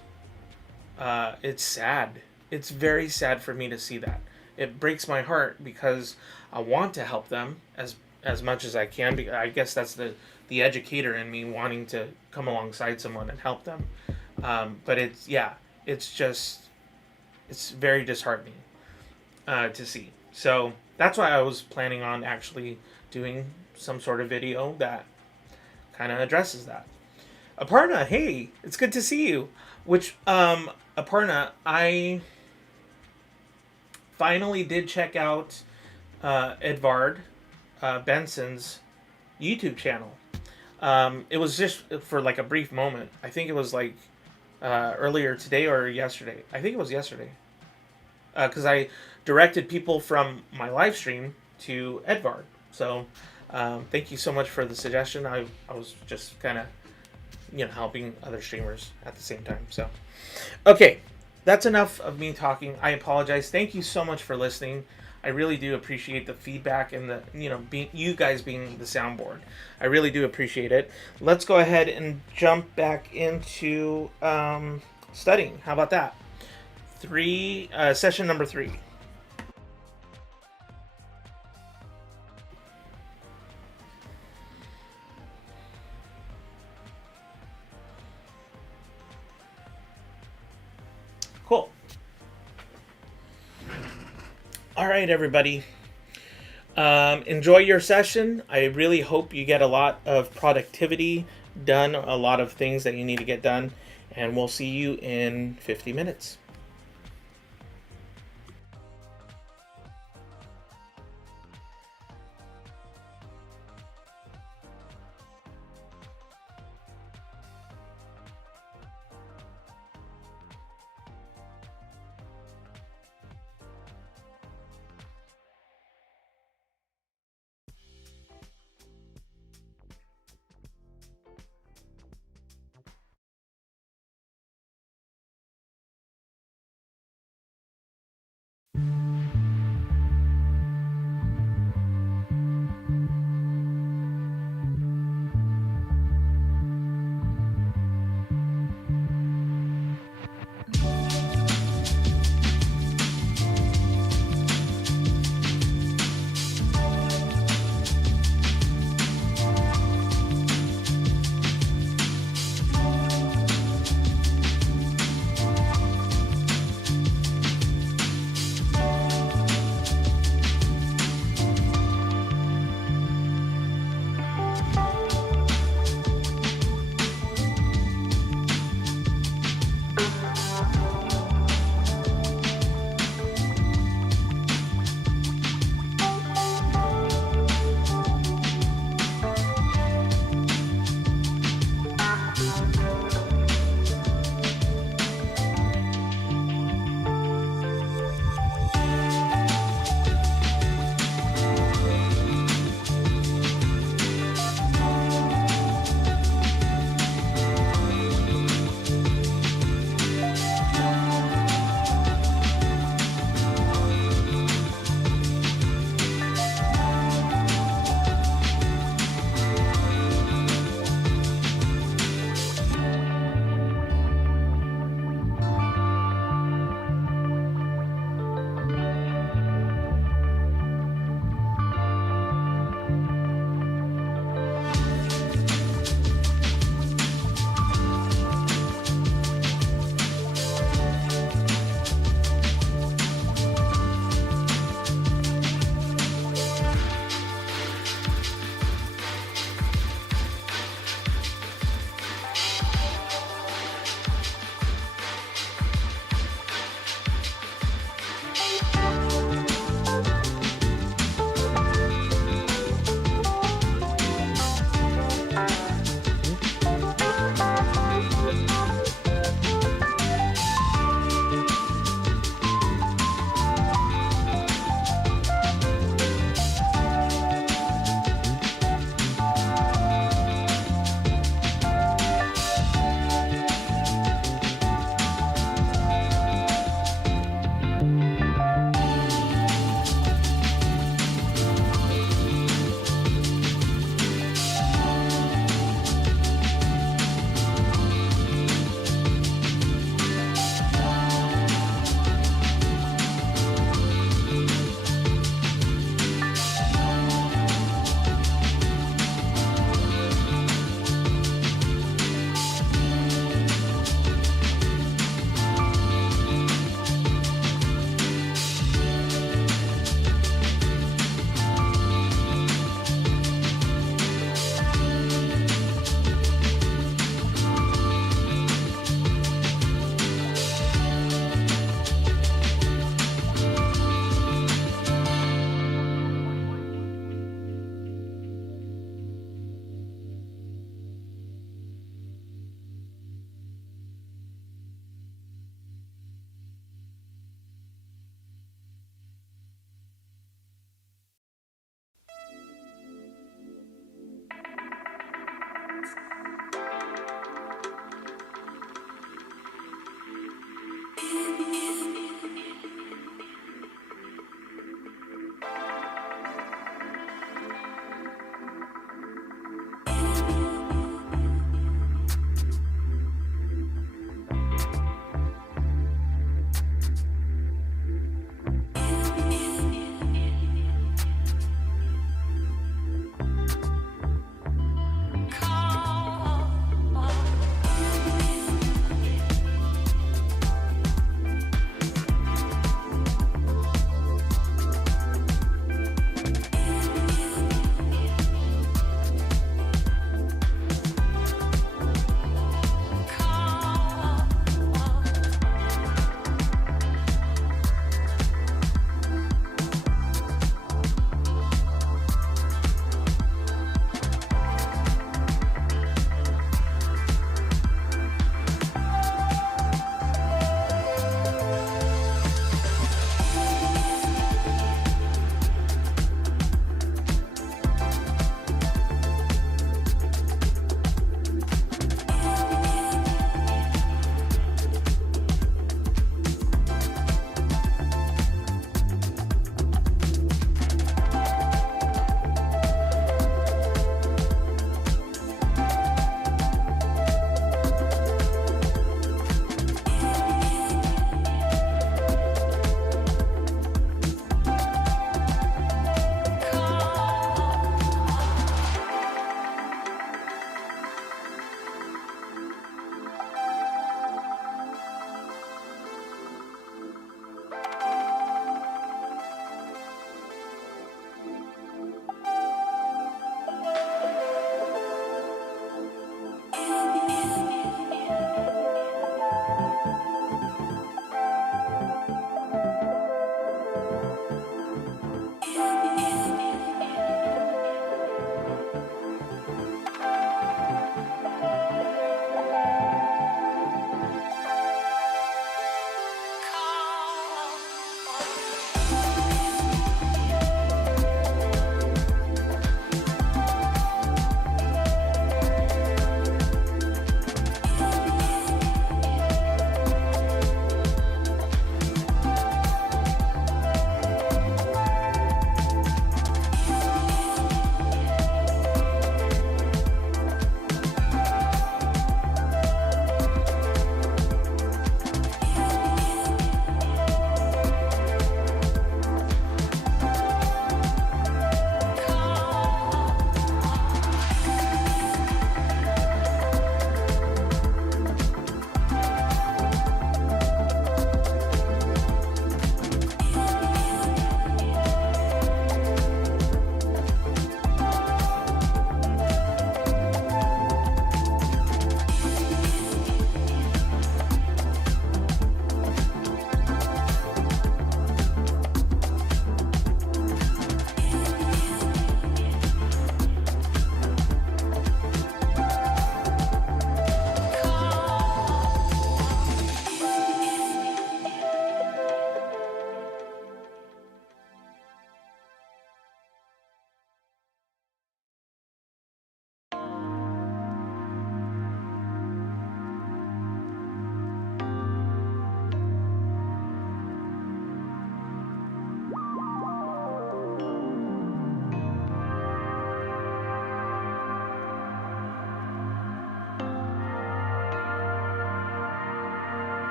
sad. It's very sad for me to see that. It breaks my heart because I want to help them as much as I can. I guess that's the educator in me wanting to come alongside someone and help them. But it's just it's very disheartening to see. So that's why I was planning on actually doing some sort of video that kind of addresses that. Aparna, hey, it's good to see you. Which Aparna, I finally did check out Edvard Benson's YouTube channel. It was just for like a brief moment. I think it was like earlier today or yesterday. I think it was yesterday. Because I directed people from my live stream to Edvard. So thank you so much for the suggestion. I was just kind of helping other streamers at the same time. So okay, that's enough of me talking. I apologize. Thank you so much for listening. I really do appreciate the feedback and the you guys being the soundboard. I really do appreciate it. Let's go ahead and jump back into studying. How about that? Session number 3. Cool. All right, everybody. Enjoy your session. I really hope you get a lot of productivity done, a lot of things that you need to get done, and we'll see you in 50 minutes.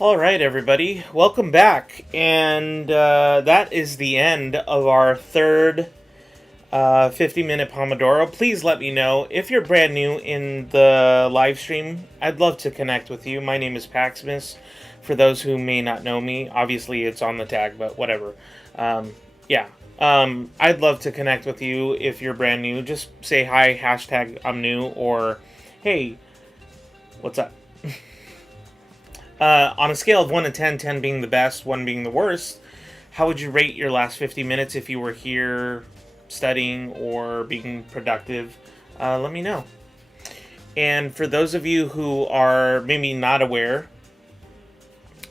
All right, everybody, welcome back. And that is the end of our third 50-minute Pomodoro. Please let me know if you're brand new in the live stream. I'd love to connect with you. My name is Paximus. For those who may not know me, obviously it's on the tag, but whatever. Yeah. I'd love to connect with you if you're brand new. Just say hi, hashtag I'm new, or hey, what's up? On a scale of 1 to 10, 10 being the best, 1 being the worst, how would you rate your last 50 minutes if you were here studying or being productive? Let me know. And for those of you who are maybe not aware,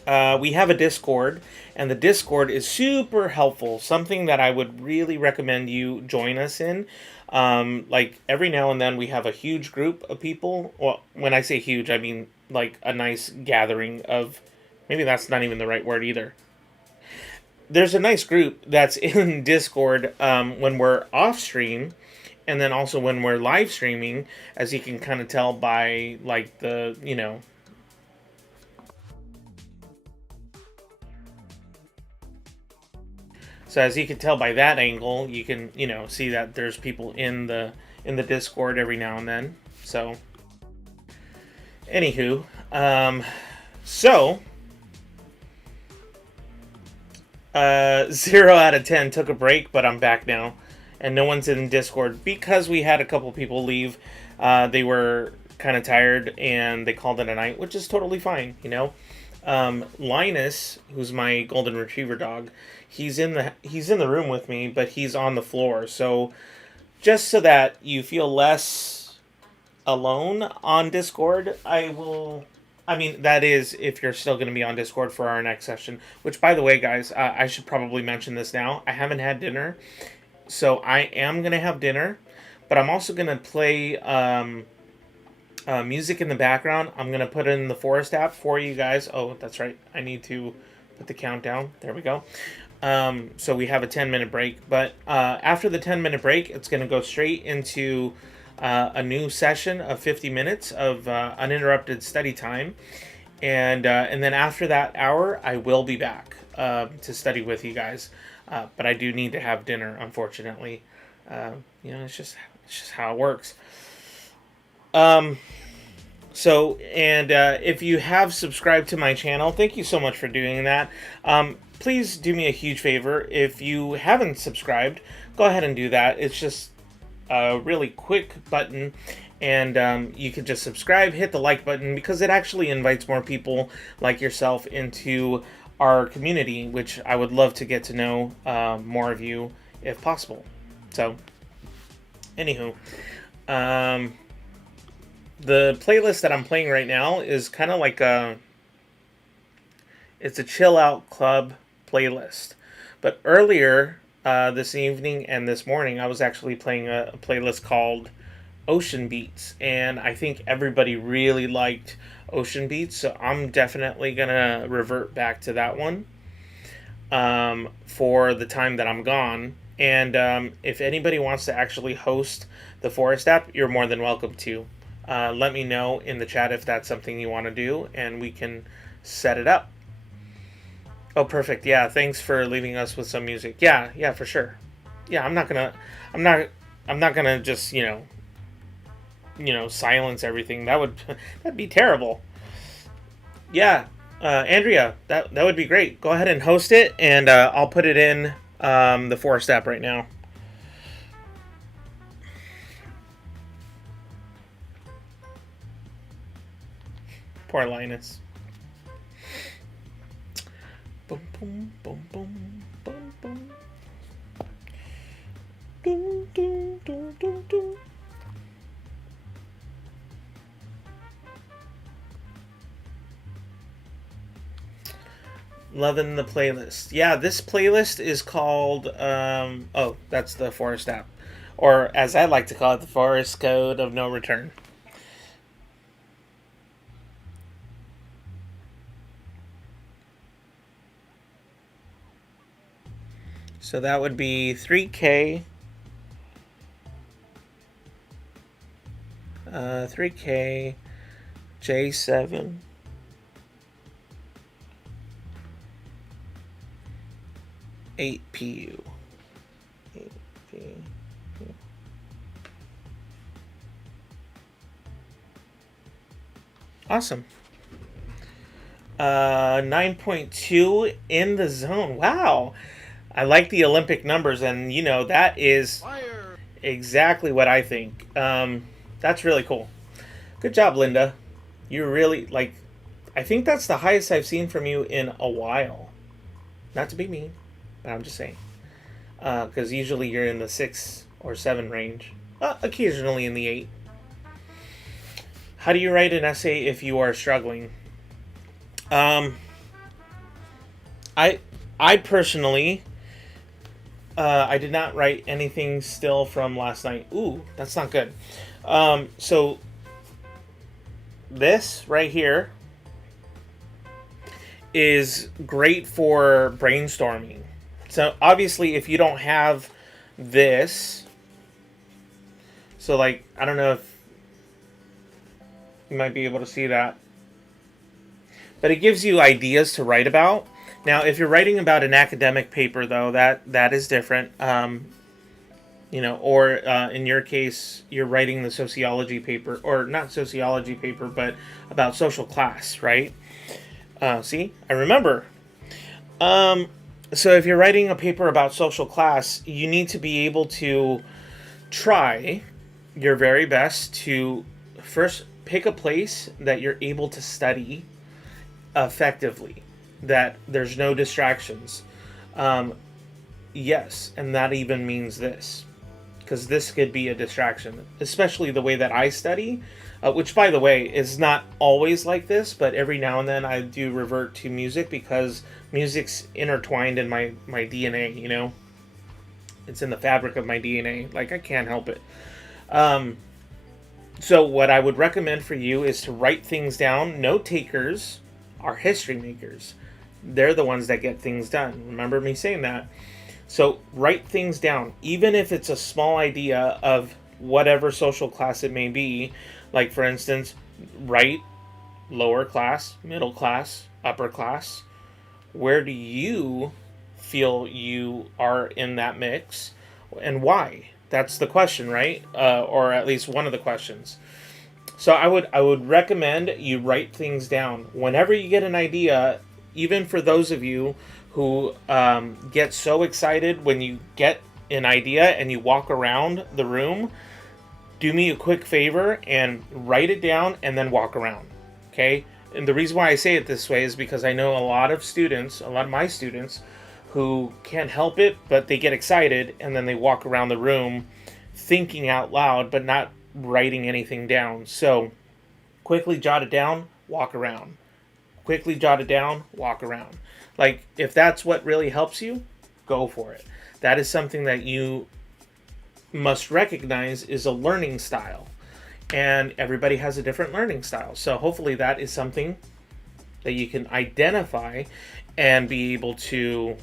we have a Discord, and the Discord is super helpful. Something that I would really recommend you join us in. Like every now and then we have a huge group of people. Well, when I say huge, I mean like a nice gathering of, maybe that's not even the right word either. There's a nice group that's in Discord when we're off stream, and then also when we're live streaming, as you can kind of tell by like the, so as you can tell by that angle, you can, see that there's people in the Discord every now and then. So anywho, so 0 out of 10 took a break, but I'm back now, and no one's in Discord because we had a couple people leave. They were kind of tired and they called it a night, which is totally fine, Linus, who's my golden retriever dog, he's in the room with me, but he's on the floor. So just so that you feel less alone on Discord, that is if you're still going to be on Discord for our next session, which, by the way, guys, I should probably mention this now. I haven't had dinner, so I am going to have dinner, but I'm also going to play music in the background. I'm going to put in the Forest app for you guys. Oh, that's right. I need to put the countdown. There we go. So we have a 10-minute break. But after the 10-minute break, it's going to go straight into a new session of 50 minutes of uninterrupted study time. And then after that hour, I will be back to study with you guys. But I do need to have dinner, unfortunately. It's just how it works. If you have subscribed to my channel, thank you so much for doing that. Please do me a huge favor. If you haven't subscribed, go ahead and do that. It's just a really quick button, and you can just subscribe, hit the like button, because it actually invites more people like yourself into our community, which I would love to get to know more of you if possible. So, anywho, the playlist that I'm playing right now is kind of like it's a chill out club playlist. But earlier this evening and this morning, I was actually playing a playlist called Ocean Beats, and I think everybody really liked Ocean Beats, so I'm definitely gonna revert back to that one for the time that I'm gone. And if anybody wants to actually host the Forest app, you're more than welcome to. Let me know in the chat if that's something you want to do, and we can set it up. Oh, perfect. Yeah, thanks for leaving us with some music. Yeah, for sure. Yeah, I'm not gonna just silence everything. That'd be terrible. Yeah, Andrea, that would be great. Go ahead and host it, and I'll put it in the Forest app right now. Poor Linus. Boom, boom, boom, boom, boom, boom. Doo, doo, doo, doo, doo. Loving the playlist. Yeah, this playlist is called, that's the Forest app. Or, as I like to call it, the Forest Code of No Return. So that would be 3K, 3K, J7, 8PU. 8PU. Awesome. 9.2 in the zone. Wow. I like the Olympic numbers, and you know, that is exactly what I think. That's really cool. Good job, Linda. You really, like, I think that's the highest I've seen from you in a while. Not to be mean, but I'm just saying. Because usually you're in the 6 or 7 range. Occasionally in the 8. How do you write an essay if you are struggling? I personally, I did not write anything still from last night. Ooh, that's not good. So this right here is great for brainstorming. So obviously, if you don't have this, so like, I don't know if you might be able to see that, but it gives you ideas to write about. Now, if you're writing about an academic paper, though, that is different. You know, or in your case, you're writing the sociology paper, or not sociology paper, but about social class, right? See, I remember. So if you're writing a paper about social class, you need to be able to try your very best to first pick a place that you're able to study effectively, that there's no distractions. Yes, and that even means this, because this could be a distraction, especially the way that I study, which, by the way, is not always like this, but every now and then I do revert to music because music's intertwined in my DNA, you know? It's in the fabric of my DNA. Like, I can't help it. So what I would recommend for you is to write things down. Note takers are history makers. They're the ones that get things done. Remember me saying that? So write things down, even if it's a small idea of whatever social class it may be. Like, for instance, write lower class, middle class, upper class. Where do you feel you are in that mix, and why? That's the question, right? Or at least one of the questions. So I would recommend you write things down whenever you get an idea. Even for those of you who get so excited when you get an idea and you walk around the room, do me a quick favor and write it down and then walk around. Okay? And the reason why I say it this way is because I know a lot of my students, who can't help it, but they get excited and then they walk around the room thinking out loud, but not writing anything down. So quickly jot it down, walk around. Quickly jot it down, walk around. Like, if that's what really helps you, go for it. That is something that you must recognize is a learning style. And everybody has a different learning style. So hopefully that is something that you can identify and be able to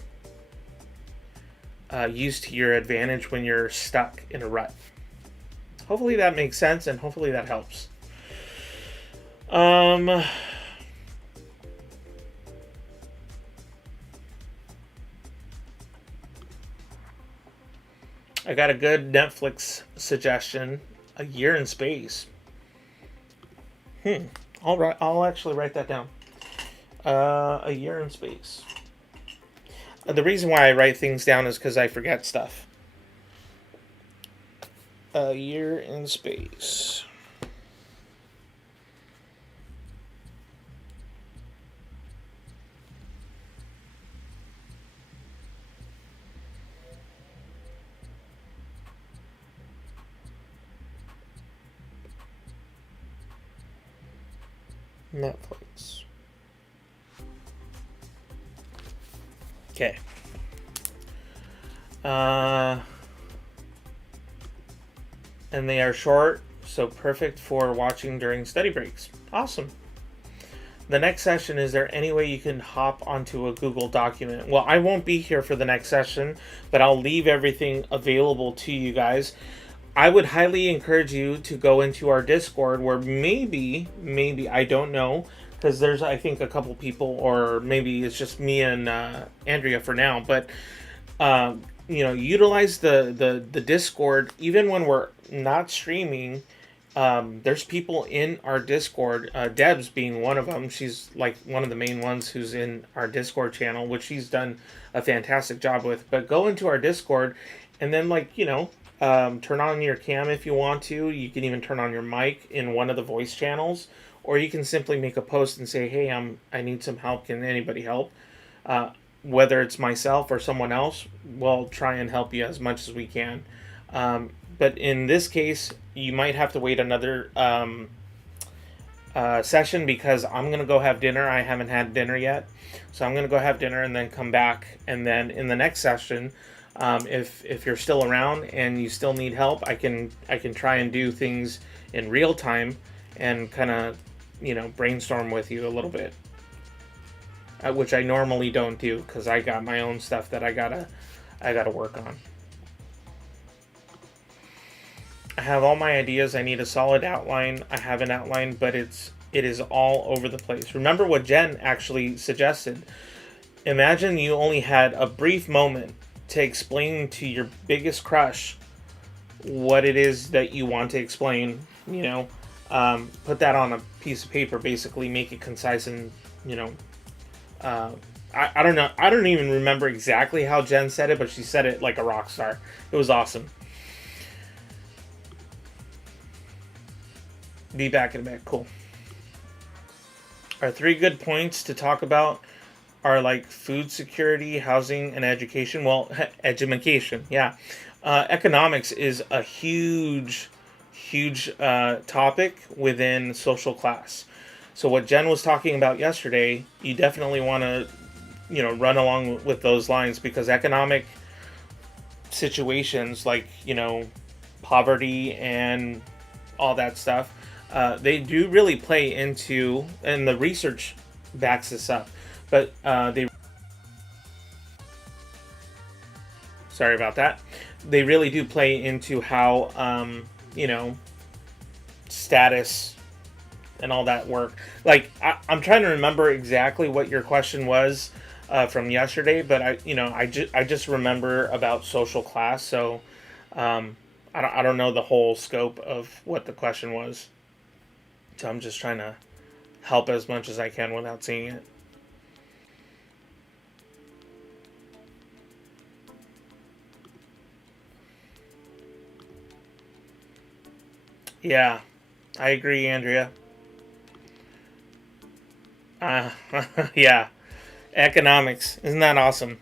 use to your advantage when you're stuck in a rut. Hopefully that makes sense, and hopefully that helps. I got a good Netflix suggestion. A Year in Space. I'll actually write that down. A Year in Space. The reason why I write things down is because I forget stuff. A Year in Space. Netflix. Okay. And they are short, so perfect for watching during study breaks. Awesome. The next session, is there any way you can hop onto a Google document? Well, I won't be here for the next session, but I'll leave everything available to you guys. I would highly encourage you to go into our Discord, where maybe, I don't know, because there's, I think, a couple people, or maybe it's just me and Andrea for now, but utilize the Discord even when we're not streaming. There's people in our Discord, Deb's being one of them. She's like one of the main ones who's in our Discord channel, which she's done a fantastic job with. But go into our Discord and then, turn on your cam if you want to. You can even turn on your mic in one of the voice channels, or you can simply make a post and say, "Hey, I need some help. Can anybody help?" Whether it's myself or someone else, we'll try and help you as much as we can. But in this case, you might have to wait another session because I'm going to go have dinner. I haven't had dinner yet. So I'm going to go have dinner and then come back. And then in the next session, if you're still around and you still need help, I can try and do things in real time and kind of, brainstorm with you a little bit. Which I normally don't do because I got my own stuff that I gotta work on. I have all my ideas. I need a solid outline. I have an outline, but it is all over the place. Remember what Jen actually suggested. Imagine you only had a brief moment to explain to your biggest crush what it is that you want to explain. Put that on a piece of paper. Basically, make it concise and I don't know. I don't even remember exactly how Jen said it, but she said it like a rock star. It was awesome. Be back in a bit. Cool. Our 3 good points to talk about are like food security, housing, and education. Well, education, yeah. Economics is a huge topic within social class. So what Jen was talking about yesterday, you definitely want to, run along with those lines because economic situations like, poverty and all that stuff, they do really play into, and the research backs this up, but sorry about that. They really do play into how, status and all that work. Like I'm trying to remember exactly what your question was from yesterday, but I just remember about social class. So I don't know the whole scope of what the question was. So I'm just trying to help as much as I can without seeing it. Yeah, I agree, Andrea. Yeah, economics. Isn't that awesome?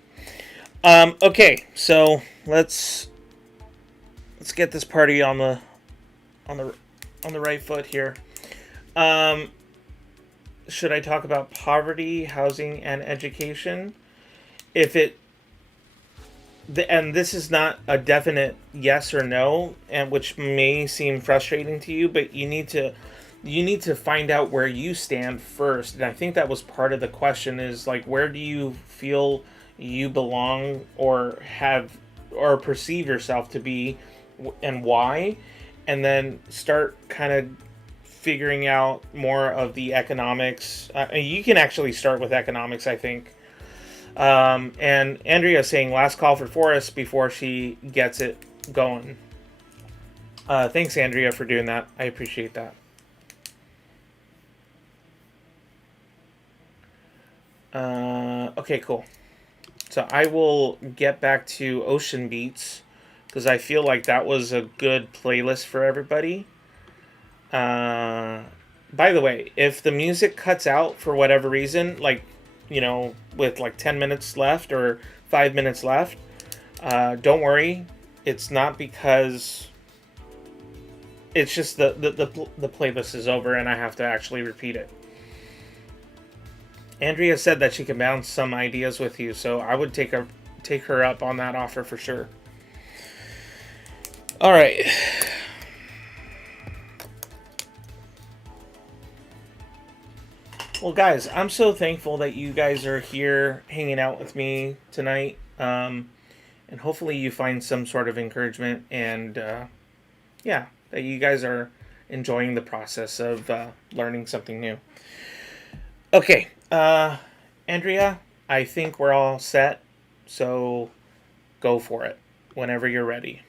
Okay, so let's get this party on the right foot here. Should I talk about poverty, housing, and education? And this is not a definite yes or no, and which may seem frustrating to you, but you need to find out where you stand first. And I think that was part of the question is like, where do you feel you belong or perceive yourself to be and why? And then start kind of figuring out more of the economics. You can actually start with economics, I think. And Andrea saying last call for Forrest before she gets it going. Thanks, Andrea, for doing that. I appreciate that. Okay, cool. So I will get back to Ocean Beats because I feel like that was a good playlist for everybody. By the way, if the music cuts out for whatever reason, like, with like 10 minutes left or 5 minutes left, don't worry. It's not because it's just the playlist is over and I have to actually repeat it. Andrea said that she can bounce some ideas with you, so I would take her up on that offer for sure. All right. Well, guys, I'm so thankful that you guys are here hanging out with me tonight, and hopefully you find some sort of encouragement and that you guys are enjoying the process of learning something new. Okay. Andrea, I think we're all set. So Go for it whenever you're ready.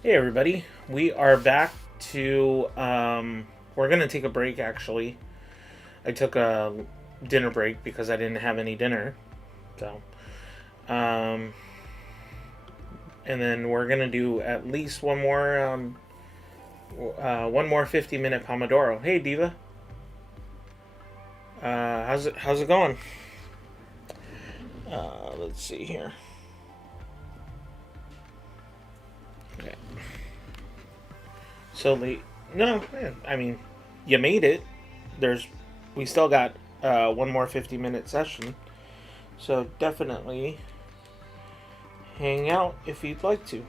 Hey everybody, we are back to, we're going to take a break actually. I took a dinner break because I didn't have any dinner. So, um, and then we're going to do at least one more 50-minute Pomodoro. Hey Diva, how's it going? Let's see here. Okay. So late. No, I mean, you made it. We still got one more 50-minute session. So definitely hang out if you'd like to.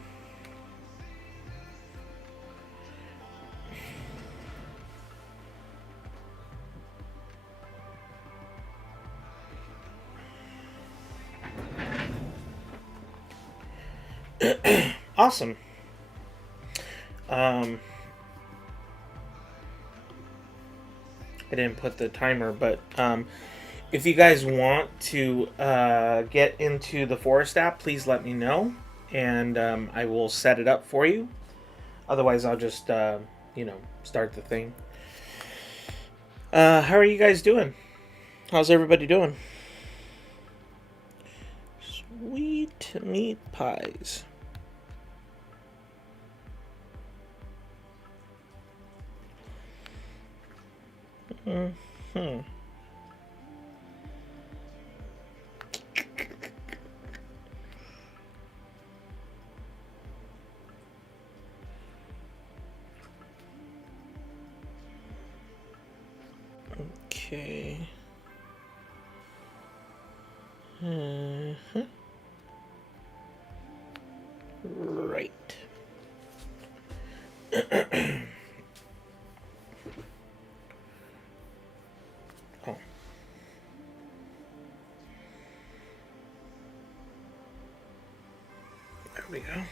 Awesome. I didn't put the timer, but if you guys want to get into the Forest app, please let me know, and I will set it up for you. Otherwise, I'll just start the thing. How are you guys doing? How's everybody doing? Sweet meat pies. Hmm. Okay. Right. Oh. There we go.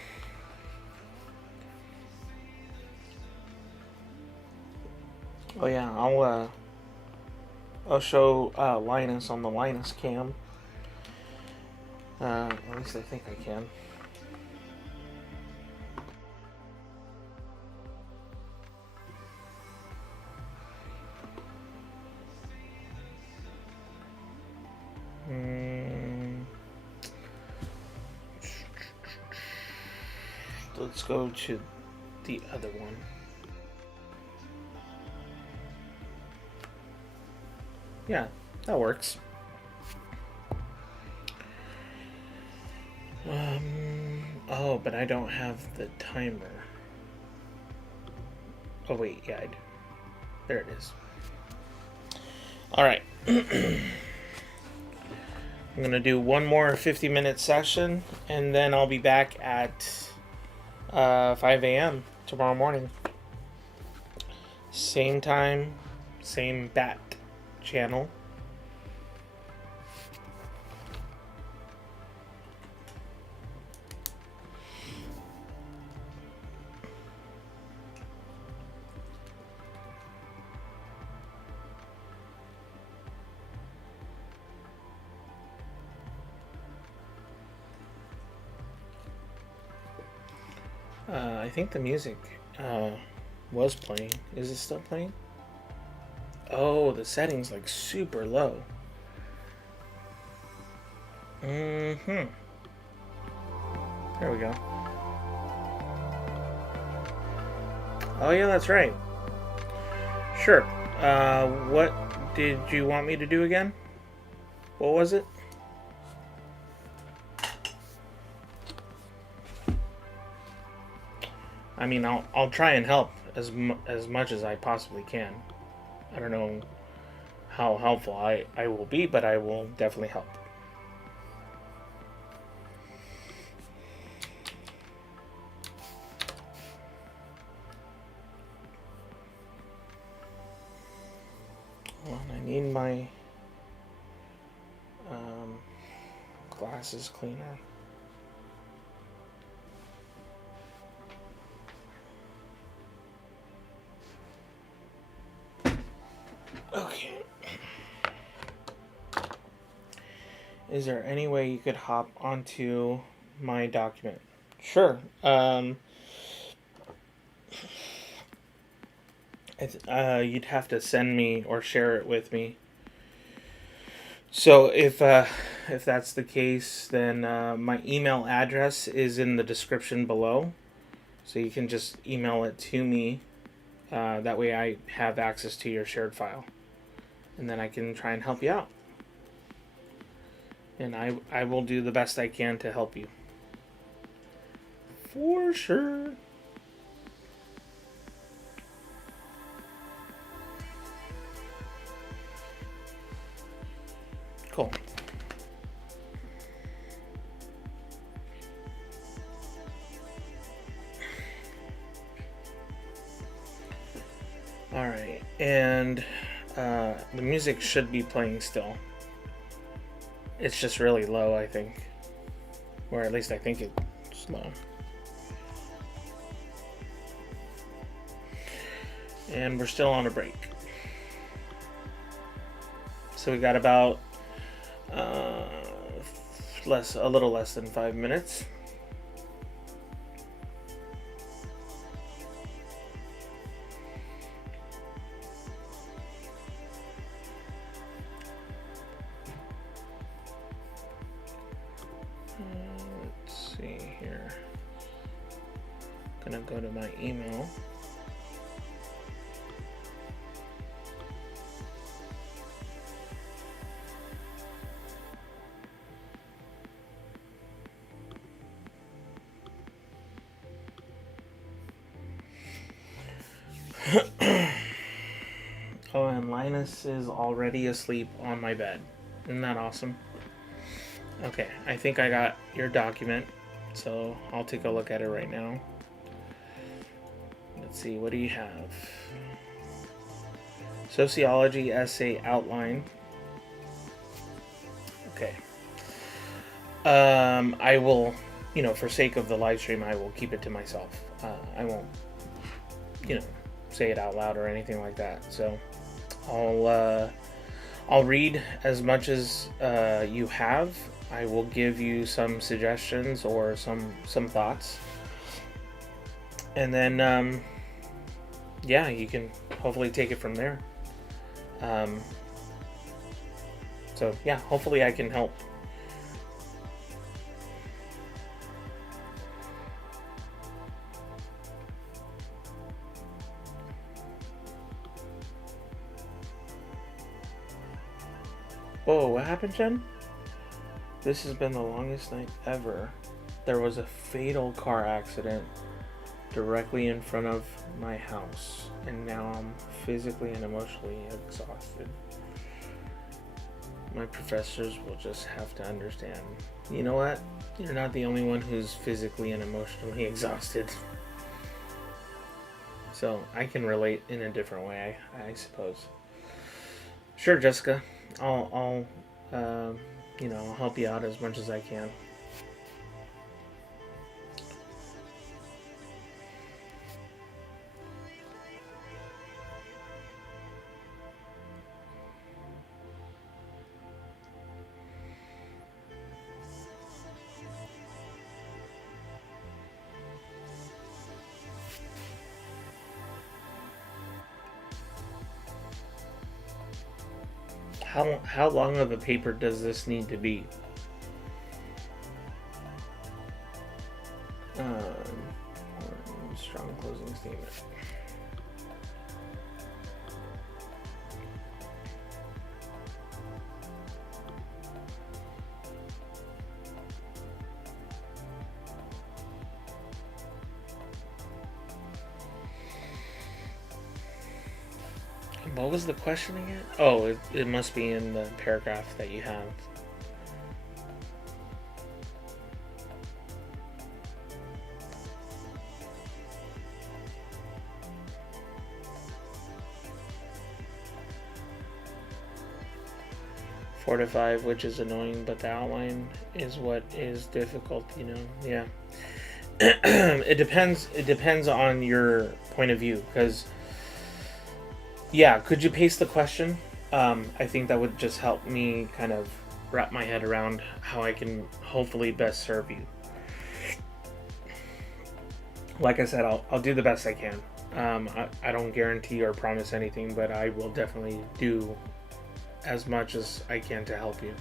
Oh yeah, I'll show Linus on the Linus cam. At least I think I can. Let's go to the other one. Yeah, that works. Oh, but I don't have the timer. Oh wait, yeah, I do. There it is. All right. I'm gonna do one more 50-minute session, and then I'll be back at 5 a.m. tomorrow morning. Same time, same bat channel. I think the music was playing. Is it still playing? Oh, the setting's like super low. There we go. Oh yeah, that's right. Sure. What did you want me to do again? What was it? I mean, I'll try and help as much as I possibly can. I don't know how helpful I will be, but I will definitely help. Well, I need my glasses cleaner. Okay. Is there any way you could hop onto my document? Sure. You'd have to send me or share it with me. So if that's the case, then my email address is in the description below. So you can just email it to me. That way I have access to your shared file. And then I can try and help you out. And I will do the best I can to help you. For sure. Cool. All right, and the music should be playing still. It's just really low, I think. Or at least I think it's low. And we're still on a break. So we got about a little less than 5 minutes. Let's see here. Gonna go to my email. Oh, and Linus is already asleep on my bed. Isn't that awesome? Okay, I think I got your document, so I'll take a look at it right now. Let's see, what do you have? Sociology essay outline. Okay. I will, for sake of the live stream, I will keep it to myself. I won't, say it out loud or anything like that. So I'll read as much as you have. I will give you some suggestions or some thoughts, and then you can hopefully take it from there. So yeah, hopefully I can help. Whoa, what happened, Jen? This has been the longest night ever. There was a fatal car accident directly in front of my house, and now I'm physically and emotionally exhausted. My professors will just have to understand. You know what? You're not the only one who's physically and emotionally exhausted. So I can relate in a different way, I suppose. Sure, Jessica. I'll help you out as much as I can. How long of a paper does this need to be? Strong closing statement. What was the question again? Oh, it must be in the paragraph that you have. Four to five, which is annoying, but the outline is what is difficult, Yeah. It depends on your point of view, because could you paste the question? I think that would just help me kind of wrap my head around how I can hopefully best serve you. Like I said, I'll do the best I can. I don't guarantee or promise anything, but I will definitely do as much as I can to help you.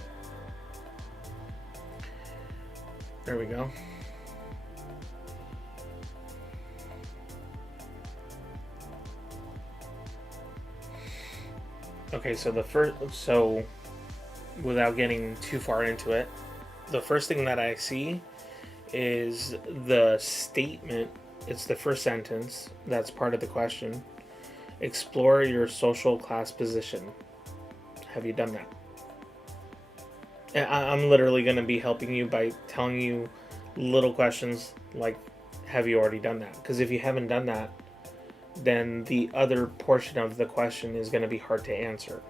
There we go. Okay, so without getting too far into it, the first thing that I see is the statement. It's the first sentence that's part of the question. Explore your social class position. Have you done that? And I'm literally going to be helping you by telling you little questions like, have you already done that? Because if you haven't done that, then the other portion of the question is going to be hard to answer.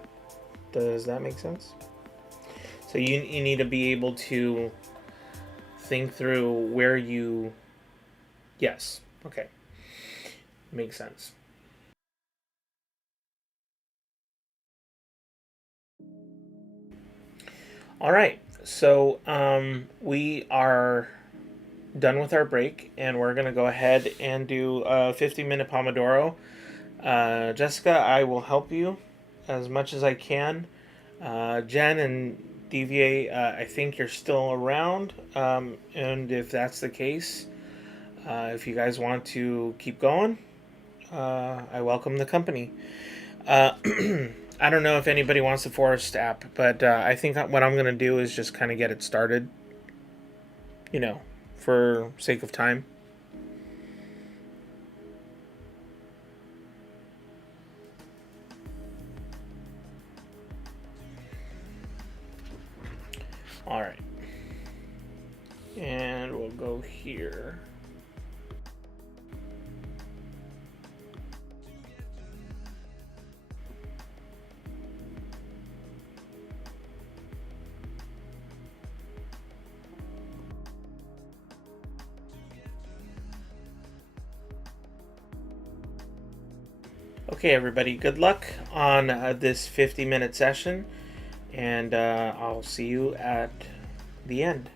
Does that make sense? So you need to be able to think through where you... Yes. Okay. Makes sense. All right. So we are done with our break, and we're going to go ahead and do a 50-minute Pomodoro. Jessica, I will help you as much as I can. Jen and DVA, I think you're still around, and if that's the case, if you guys want to keep going, I welcome the company. I don't know if anybody wants the Forest app, but I think what I'm going to do is just kind of get it started, for sake of time. All right. And we'll go here. Okay, everybody, good luck on this 50-minute session, and I'll see you at the end.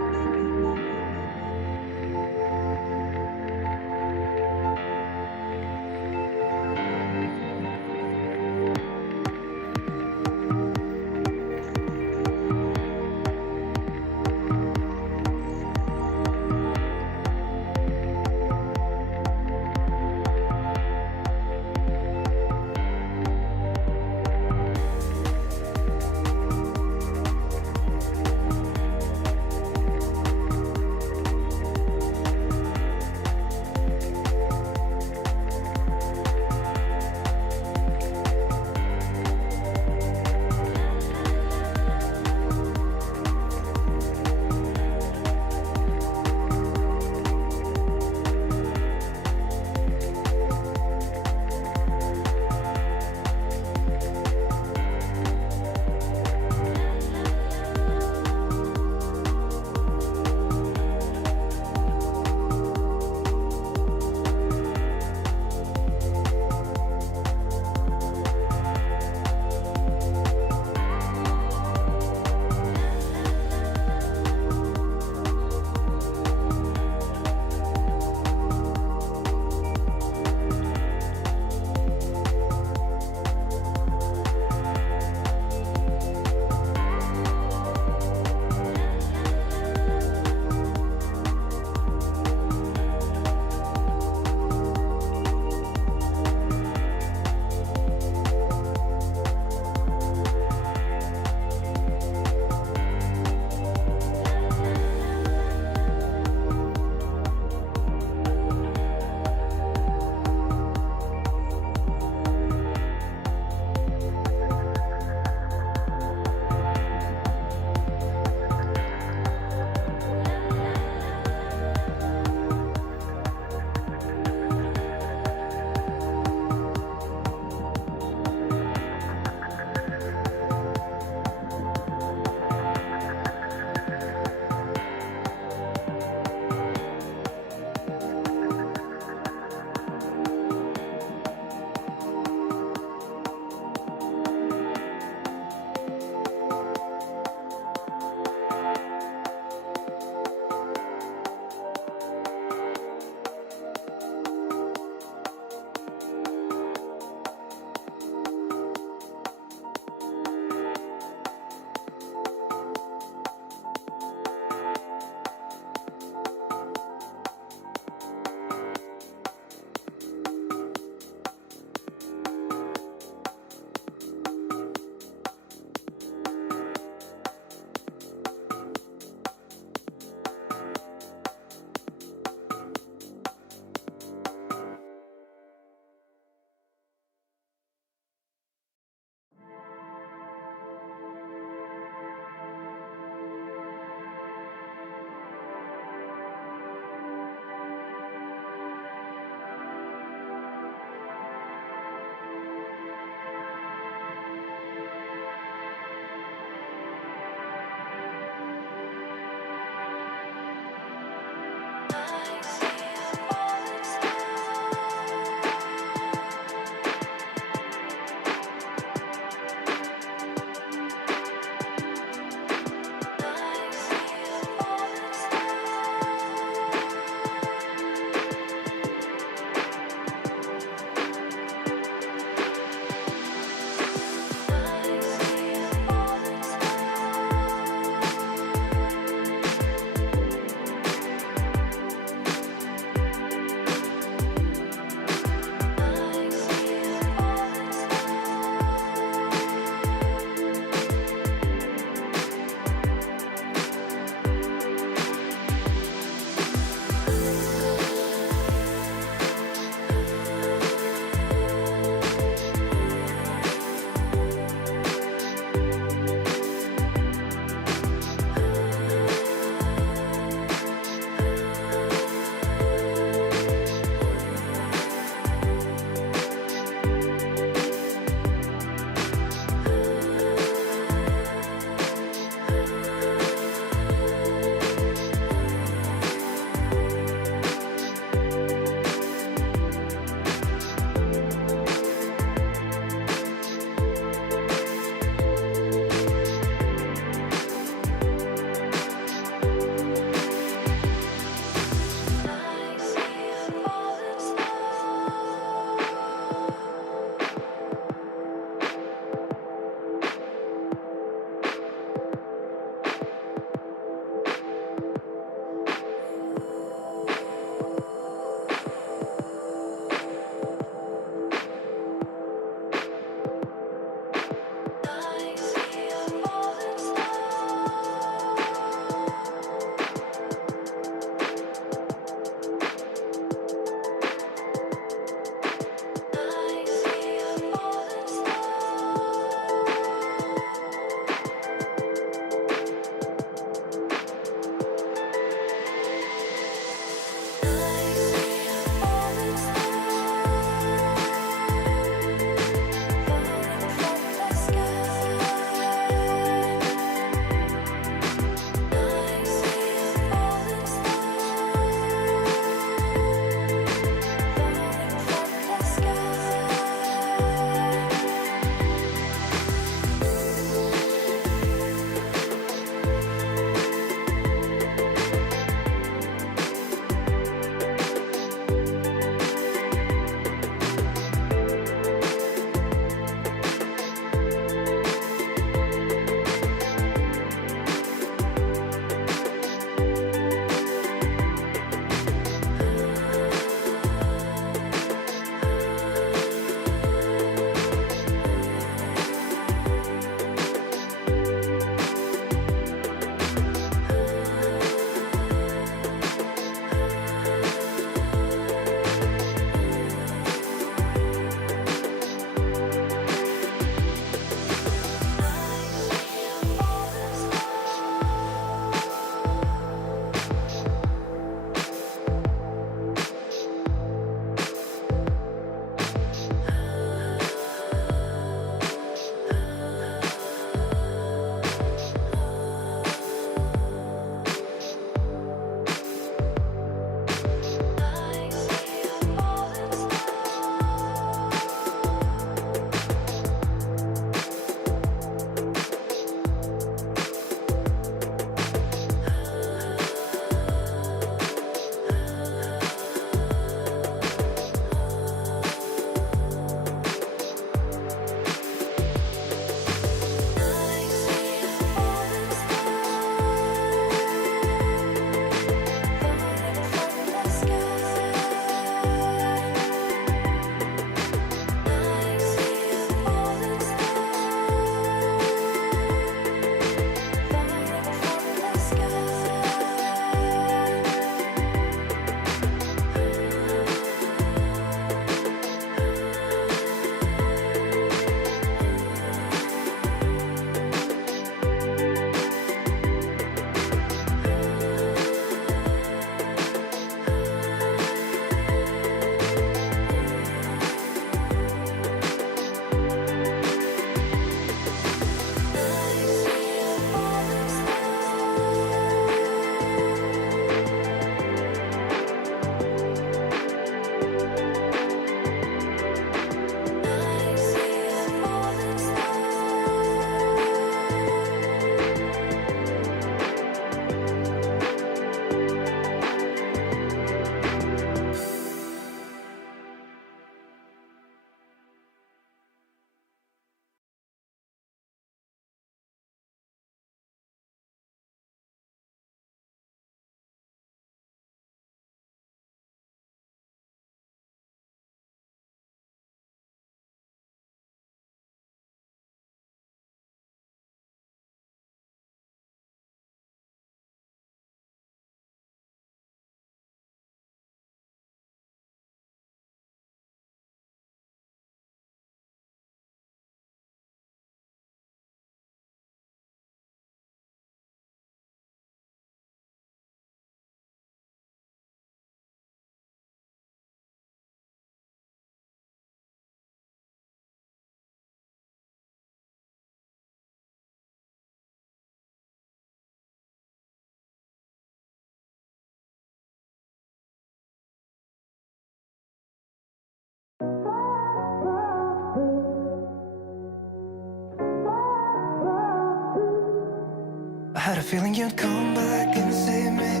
Had a feeling you'd come back and save me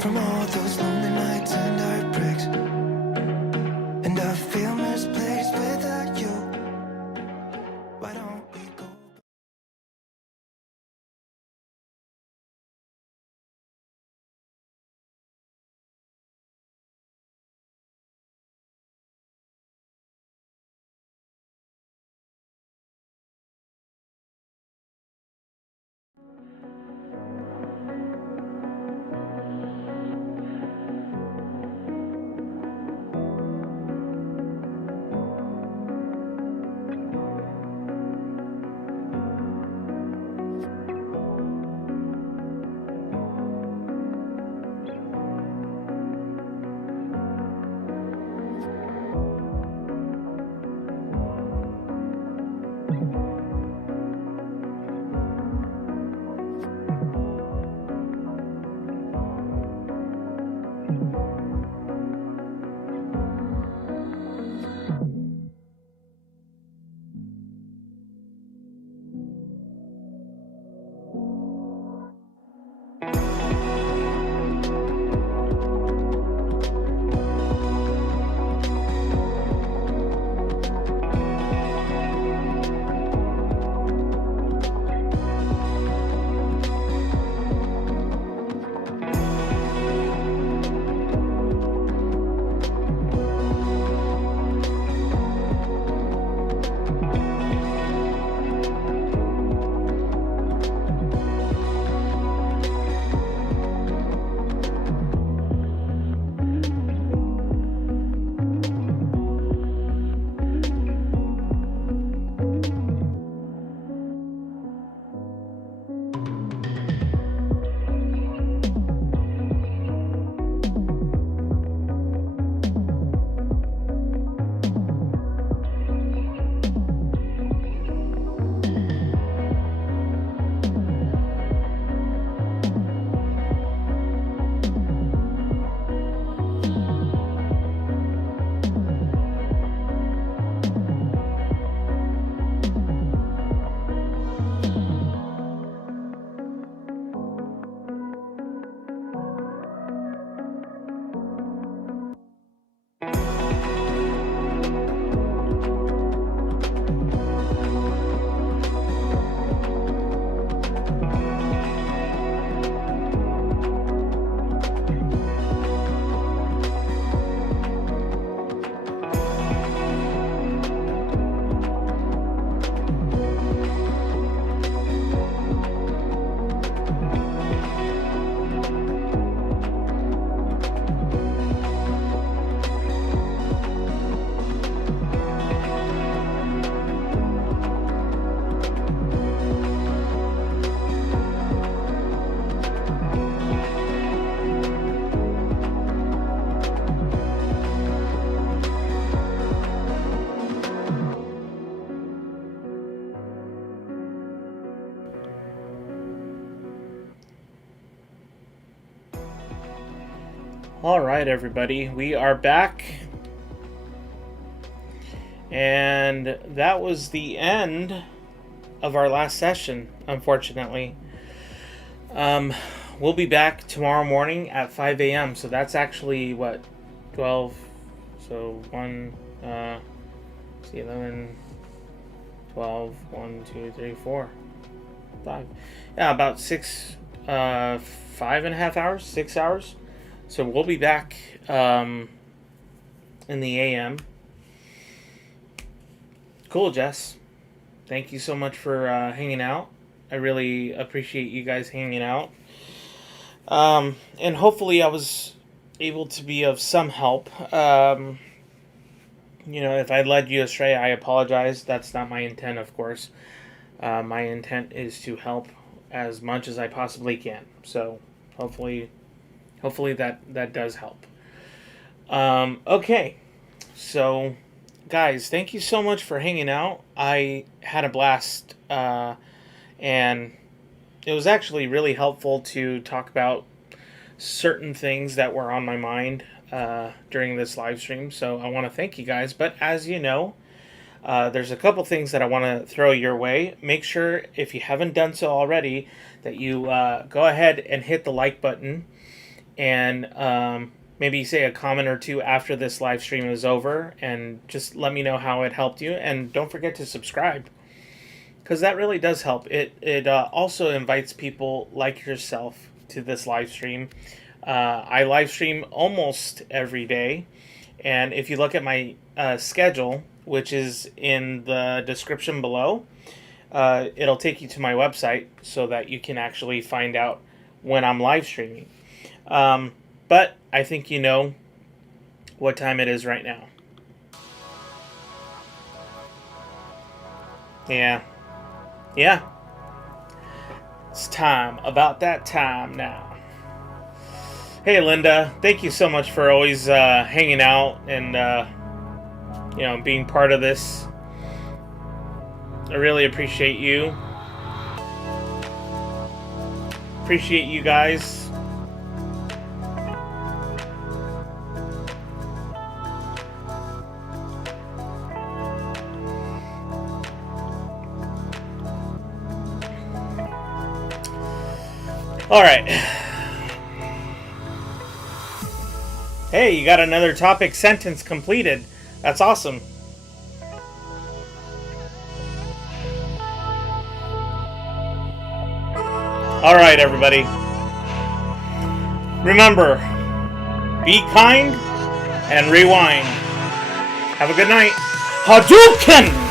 from all those lonely nights and heartbreaks. And I feel misplaced without you. Why don't we go? All right, everybody, we are back. And that was the end of our last session, unfortunately. We'll be back tomorrow morning at 5 a.m. So that's actually, what, 12? So 1, 11, 12, 1, 2, 3, 4, 5. Yeah, about 6, 5.5 hours, 6 hours. So we'll be back in the AM. Cool, Jess. Thank you so much for hanging out. I really appreciate you guys hanging out. And hopefully I was able to be of some help. If I led you astray, I apologize. That's not my intent, of course. My intent is to help as much as I possibly can. So hopefully that does help. Okay. So, guys, thank you so much for hanging out. I had a blast, and it was actually really helpful to talk about certain things that were on my mind during this live stream. So I want to thank you guys. But as you know, there's a couple things that I want to throw your way. Make sure, if you haven't done so already, that you go ahead and hit the like button, and maybe say a comment or two after this live stream is over, and just let me know how it helped you. And don't forget to subscribe, because that really does help. It also invites people like yourself to this live stream. I live stream almost every day, and if you look at my schedule, which is in the description below, it'll take you to my website so that you can actually find out when I'm live streaming. But I think you know what time it is right now. Yeah. It's time. About that time now. Hey, Linda. Thank you so much for always hanging out and being part of this. I really appreciate you. Appreciate you guys. All right. Hey, you got another topic sentence completed. That's awesome. All right, everybody. Remember, be kind and rewind. Have a good night. Hadouken!